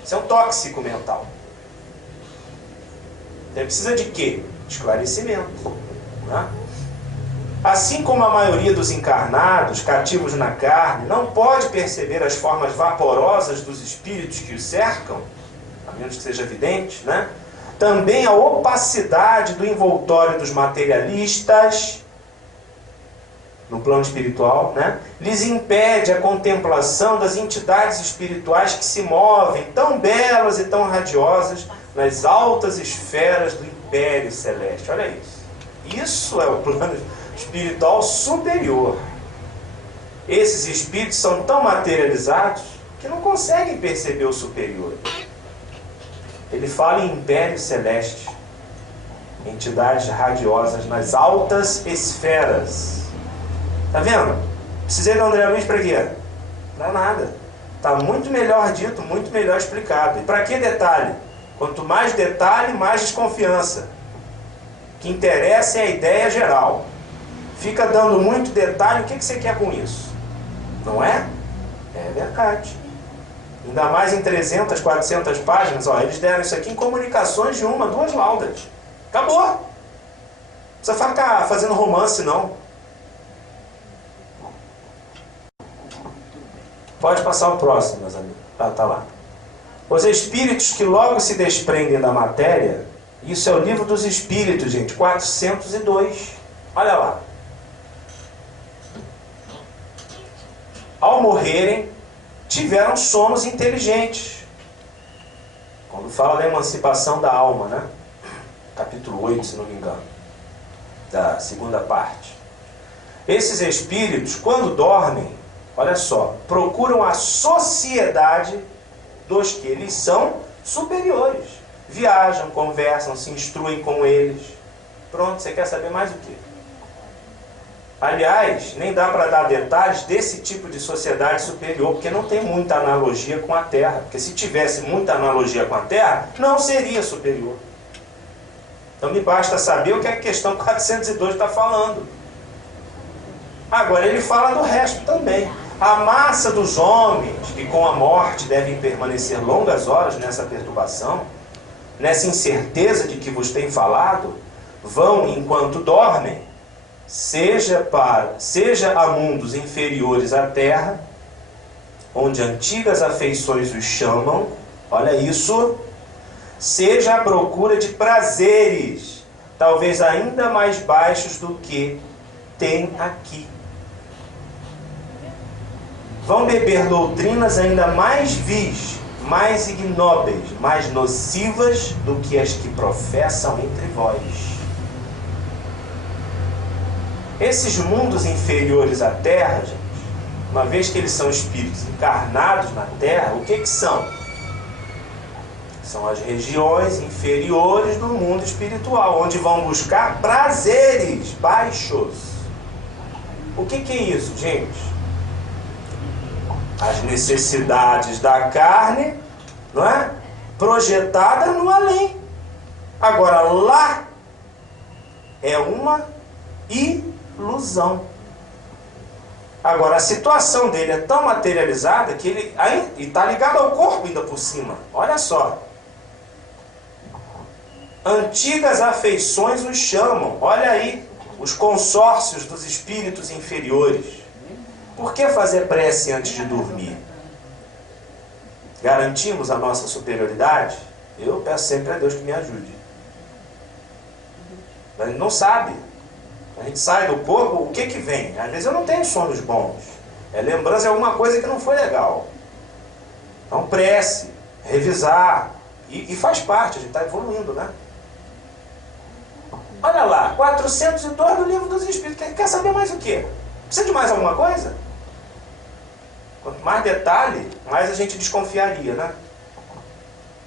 Isso é um tóxico mental. Ele precisa de quê? De esclarecimento. Né? Assim como a maioria dos encarnados, cativos na carne, não pode perceber as formas vaporosas dos espíritos que os cercam, a menos que seja evidente, né? Também a opacidade do envoltório dos materialistas, no plano espiritual, né? Lhes impede a contemplação das entidades espirituais que se movem, tão belas e tão radiosas, nas altas esferas do Império Celeste. Olha isso. Isso é o plano espiritual superior. Esses espíritos são tão materializados que não conseguem perceber o superior. Ele fala em Império Celeste, entidades radiosas nas altas esferas. Tá vendo? Precisei do André Luiz para quê? Não é nada. Está muito melhor dito, muito melhor explicado. E para que detalhe? Quanto mais detalhe, mais desconfiança. O que interessa é a ideia geral. Fica dando muito detalhe, o que você quer com isso? Não é? É verdade. Ainda mais em 300, 400 páginas, ó, eles deram isso aqui em comunicações de 1, 2 laudas. Acabou. Não precisa ficar fazendo romance, não. Pode passar o próximo, meus amigos. Tá lá. Os espíritos que logo se desprendem da matéria, isso é o Livro dos Espíritos, gente, 402. Olha lá. Ao morrerem, tiveram sonos inteligentes. Quando fala da emancipação da alma, né? Capítulo 8, se não me engano, da segunda parte. Esses espíritos, quando dormem, olha só, procuram a sociedade dos que eles são superiores. Viajam, conversam, se instruem com eles. Pronto, você quer saber mais o quê? Aliás, nem dá para dar detalhes desse tipo de sociedade superior, porque não tem muita analogia com a Terra. Porque se tivesse muita analogia com a Terra, não seria superior. Então me basta saber o que a questão 402 está falando. Agora ele fala do resto também. A massa dos homens, que com a morte devem permanecer longas horas nessa perturbação, nessa incerteza de que vos tem falado, vão enquanto dormem, seja a mundos inferiores à terra, onde antigas afeições os chamam, olha isso, seja à procura de prazeres, talvez ainda mais baixos do que tem aqui. Vão beber doutrinas ainda mais vis, mais ignóbeis, mais nocivas do que as que professam entre vós. Esses mundos inferiores à Terra, gente, uma vez que eles são espíritos encarnados na Terra, o que são? São as regiões inferiores do mundo espiritual, onde vão buscar prazeres baixos. O que é isso, gente? As necessidades da carne, não é? Projetadas no além. Agora, lá é uma ilusão. Agora, a situação dele é tão materializada que ele está ligado ao corpo ainda por cima. Olha só. Antigas afeições os chamam. Olha aí, os consórcios dos espíritos inferiores. Por que fazer prece antes de dormir? Garantimos a nossa superioridade? Eu peço sempre a Deus que me ajude. Mas a gente não sabe. A gente sai do corpo, o que vem? Às vezes eu não tenho sonhos bons. É lembrança de alguma coisa que não foi legal. Então prece, revisar. E faz parte, a gente está evoluindo, né? Olha lá, 402 do Livro dos Espíritos. Quer saber mais o quê? Precisa de mais alguma coisa? Quanto mais detalhe, mais a gente desconfiaria, né?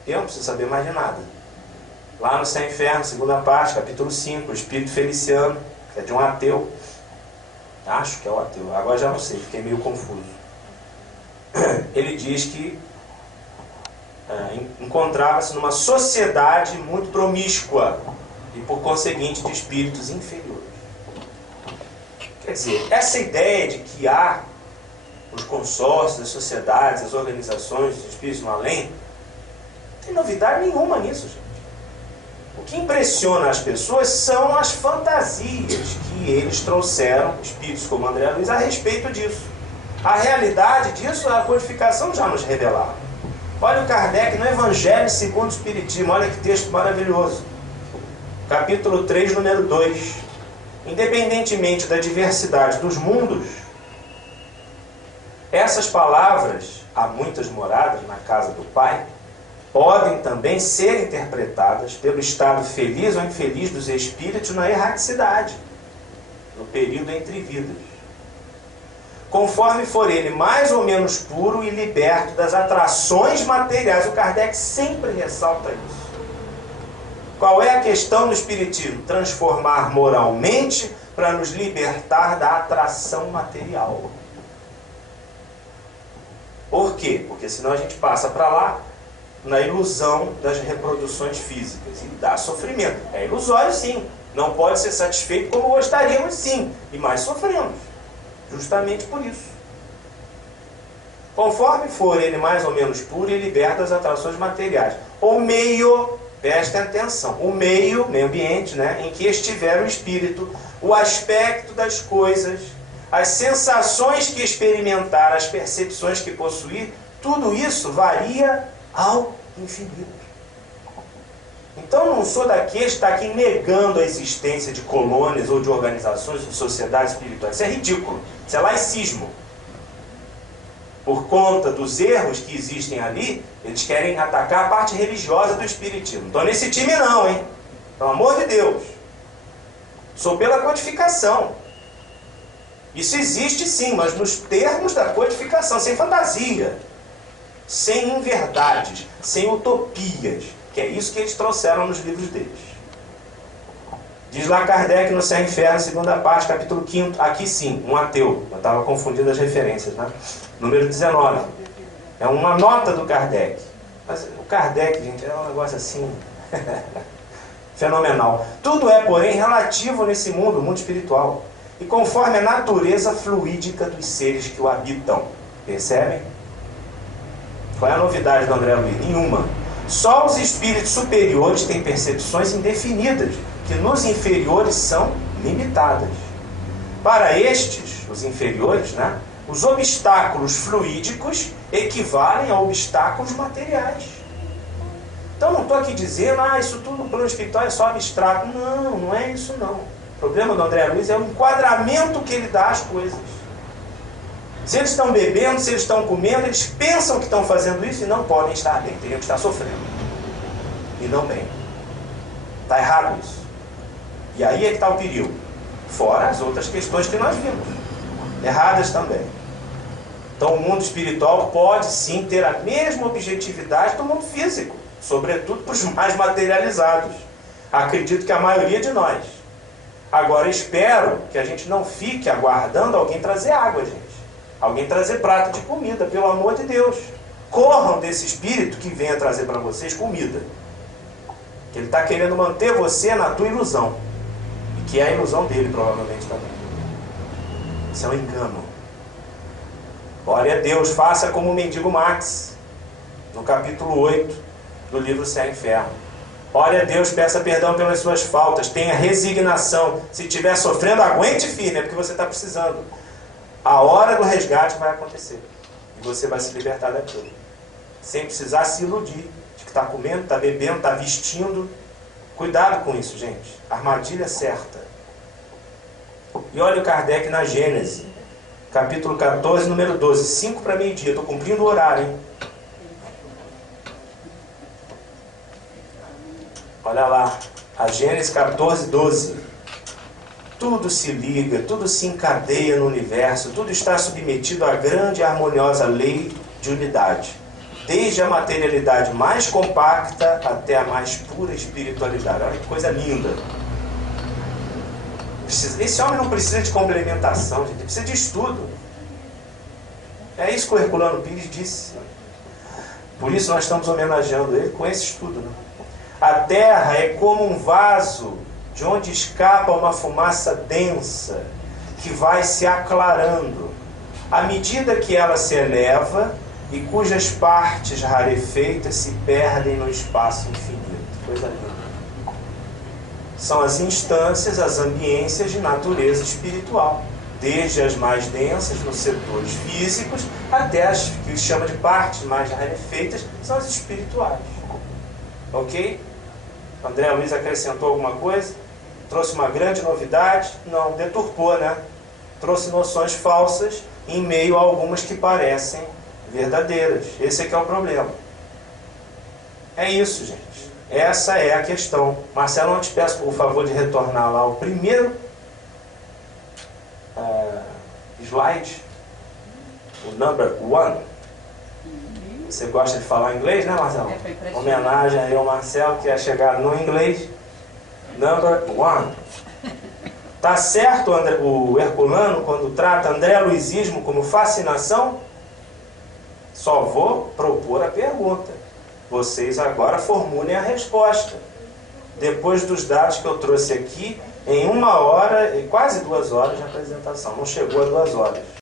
Eu não preciso saber mais de nada. Lá no Céu e Inferno, segunda parte, capítulo 5, o Espírito Feliciano, que é de um ateu. Acho que é o ateu, agora já não sei, fiquei meio confuso. Ele diz que encontrava-se numa sociedade muito promíscua e, por conseguinte, de espíritos inferiores. Quer dizer, essa ideia de que há os consórcios, as sociedades, as organizações dos espíritos no além, não tem novidade nenhuma nisso, gente. O que impressiona as pessoas são as fantasias que eles trouxeram, espíritos como André Luiz, a respeito disso. A realidade disso, a codificação já nos revelava. Olha o Kardec no Evangelho segundo o Espiritismo, olha que texto maravilhoso. Capítulo 3, número 2. Independentemente da diversidade dos mundos, essas palavras, há muitas moradas na casa do Pai, podem também ser interpretadas pelo estado feliz ou infeliz dos espíritos na erraticidade, no período entre vidas. Conforme for ele mais ou menos puro e liberto das atrações materiais. O Kardec sempre ressalta isso. Qual é a questão do espiritismo? Transformar moralmente para nos libertar da atração material. Por quê? Porque senão a gente passa para lá na ilusão das reproduções físicas e dá sofrimento. É ilusório, sim. Não pode ser satisfeito como gostaríamos, sim. E mais sofremos. Justamente por isso. Conforme for ele mais ou menos puro e liberta das atrações materiais. O meio, prestem atenção, o meio ambiente, né, em que estiver o espírito, o aspecto das coisas, as sensações que experimentar, as percepções que possuir, tudo isso varia ao infinito. Então não sou daqueles que está aqui negando a existência de colônias ou de organizações de sociedades espirituais. Isso é ridículo, isso é laicismo. por conta dos erros que existem ali, eles querem atacar a parte religiosa do espiritismo. Não estou nesse time não, hein? Pelo amor de Deus. Sou pela codificação. Isso existe sim, mas nos termos da codificação, sem fantasia, sem inverdades, sem utopias, que é isso que eles trouxeram nos livros deles. Diz lá Kardec no Céu e Inferno, segunda parte, capítulo 5, aqui sim, um ateu. Eu estava confundindo as referências, né? Número 19. É uma nota do Kardec. Mas o Kardec, gente, é um negócio assim fenomenal. Tudo é, porém, relativo nesse mundo, o mundo espiritual, e conforme a natureza fluídica dos seres que o habitam. Percebem? Qual é a novidade do André Luiz? Nenhuma. Só os espíritos superiores têm percepções indefinidas, que nos inferiores são limitadas. Para estes, os inferiores, né, os obstáculos fluídicos equivalem a obstáculos materiais. Então não estou aqui dizendo, isso tudo no plano espiritual é só abstrato. Não, não é isso não. O problema do André Luiz é o enquadramento que ele dá às coisas. Se eles estão bebendo, se eles estão comendo, eles pensam que estão fazendo isso e não podem estar bem, teriam que estar sofrendo. E não bem. Está errado isso. E aí é que está o perigo. Fora as outras questões que nós vimos. Erradas também. Então o mundo espiritual pode sim ter a mesma objetividade do mundo físico. Sobretudo para os mais materializados. Acredito que a maioria de nós. Agora espero que a gente não fique aguardando alguém trazer água, gente. Alguém trazer prato de comida, pelo amor de Deus. Corram desse espírito que venha trazer para vocês comida. Que ele está querendo manter você na tua ilusão. E que é a ilusão dele, provavelmente, também. Isso é um engano. Ore a Deus, faça como o mendigo Max, no capítulo 8 do livro Céu e Inferno. Ore a Deus, peça perdão pelas suas faltas, tenha resignação. Se estiver sofrendo, aguente firme, é porque você está precisando. A hora do resgate vai acontecer. E você vai se libertar daquilo. Sem precisar se iludir de que está comendo, está bebendo, está vestindo. Cuidado com isso, gente. Armadilha certa. E olha o Kardec na Gênese, capítulo 14, número 12. 5 para meio-dia. Estou cumprindo o horário, hein? Olha lá. A Gênese 14, 12. Tudo se liga, tudo se encadeia no universo, tudo está submetido à grande e harmoniosa lei de unidade. Desde a materialidade mais compacta até a mais pura espiritualidade. Olha que coisa linda. Esse homem não precisa de complementação, gente. Ele precisa de estudo. É isso que o Herculano Pires disse. Por isso nós estamos homenageando ele com esse estudo. Né? A Terra é como um vaso de onde escapa uma fumaça densa que vai se aclarando à medida que ela se eleva e cujas partes rarefeitas se perdem no espaço infinito. Coisa linda. São as instâncias, as ambiências de natureza espiritual, desde as mais densas nos setores físicos até as que chama de partes mais rarefeitas, são as espirituais. Ok? André Luiz acrescentou alguma coisa? Trouxe uma grande novidade? Não, deturpou, né? Trouxe noções falsas em meio a algumas que parecem verdadeiras. Esse é que é o problema. É isso, gente. Essa é a questão. Marcelo, eu te peço por favor de retornar lá o primeiro slide, o number 1. Você gosta de falar inglês, né, Marcelo? Homenagem aí ao Marcelo, que é chegado no inglês. Number 1. Tá certo o Herculano quando trata André Luizismo como fascinação? Só vou propor a pergunta. Vocês agora formulem a resposta. Depois dos dados que eu trouxe aqui, em 1 hora e quase 2 horas de apresentação. Não chegou a 2 horas.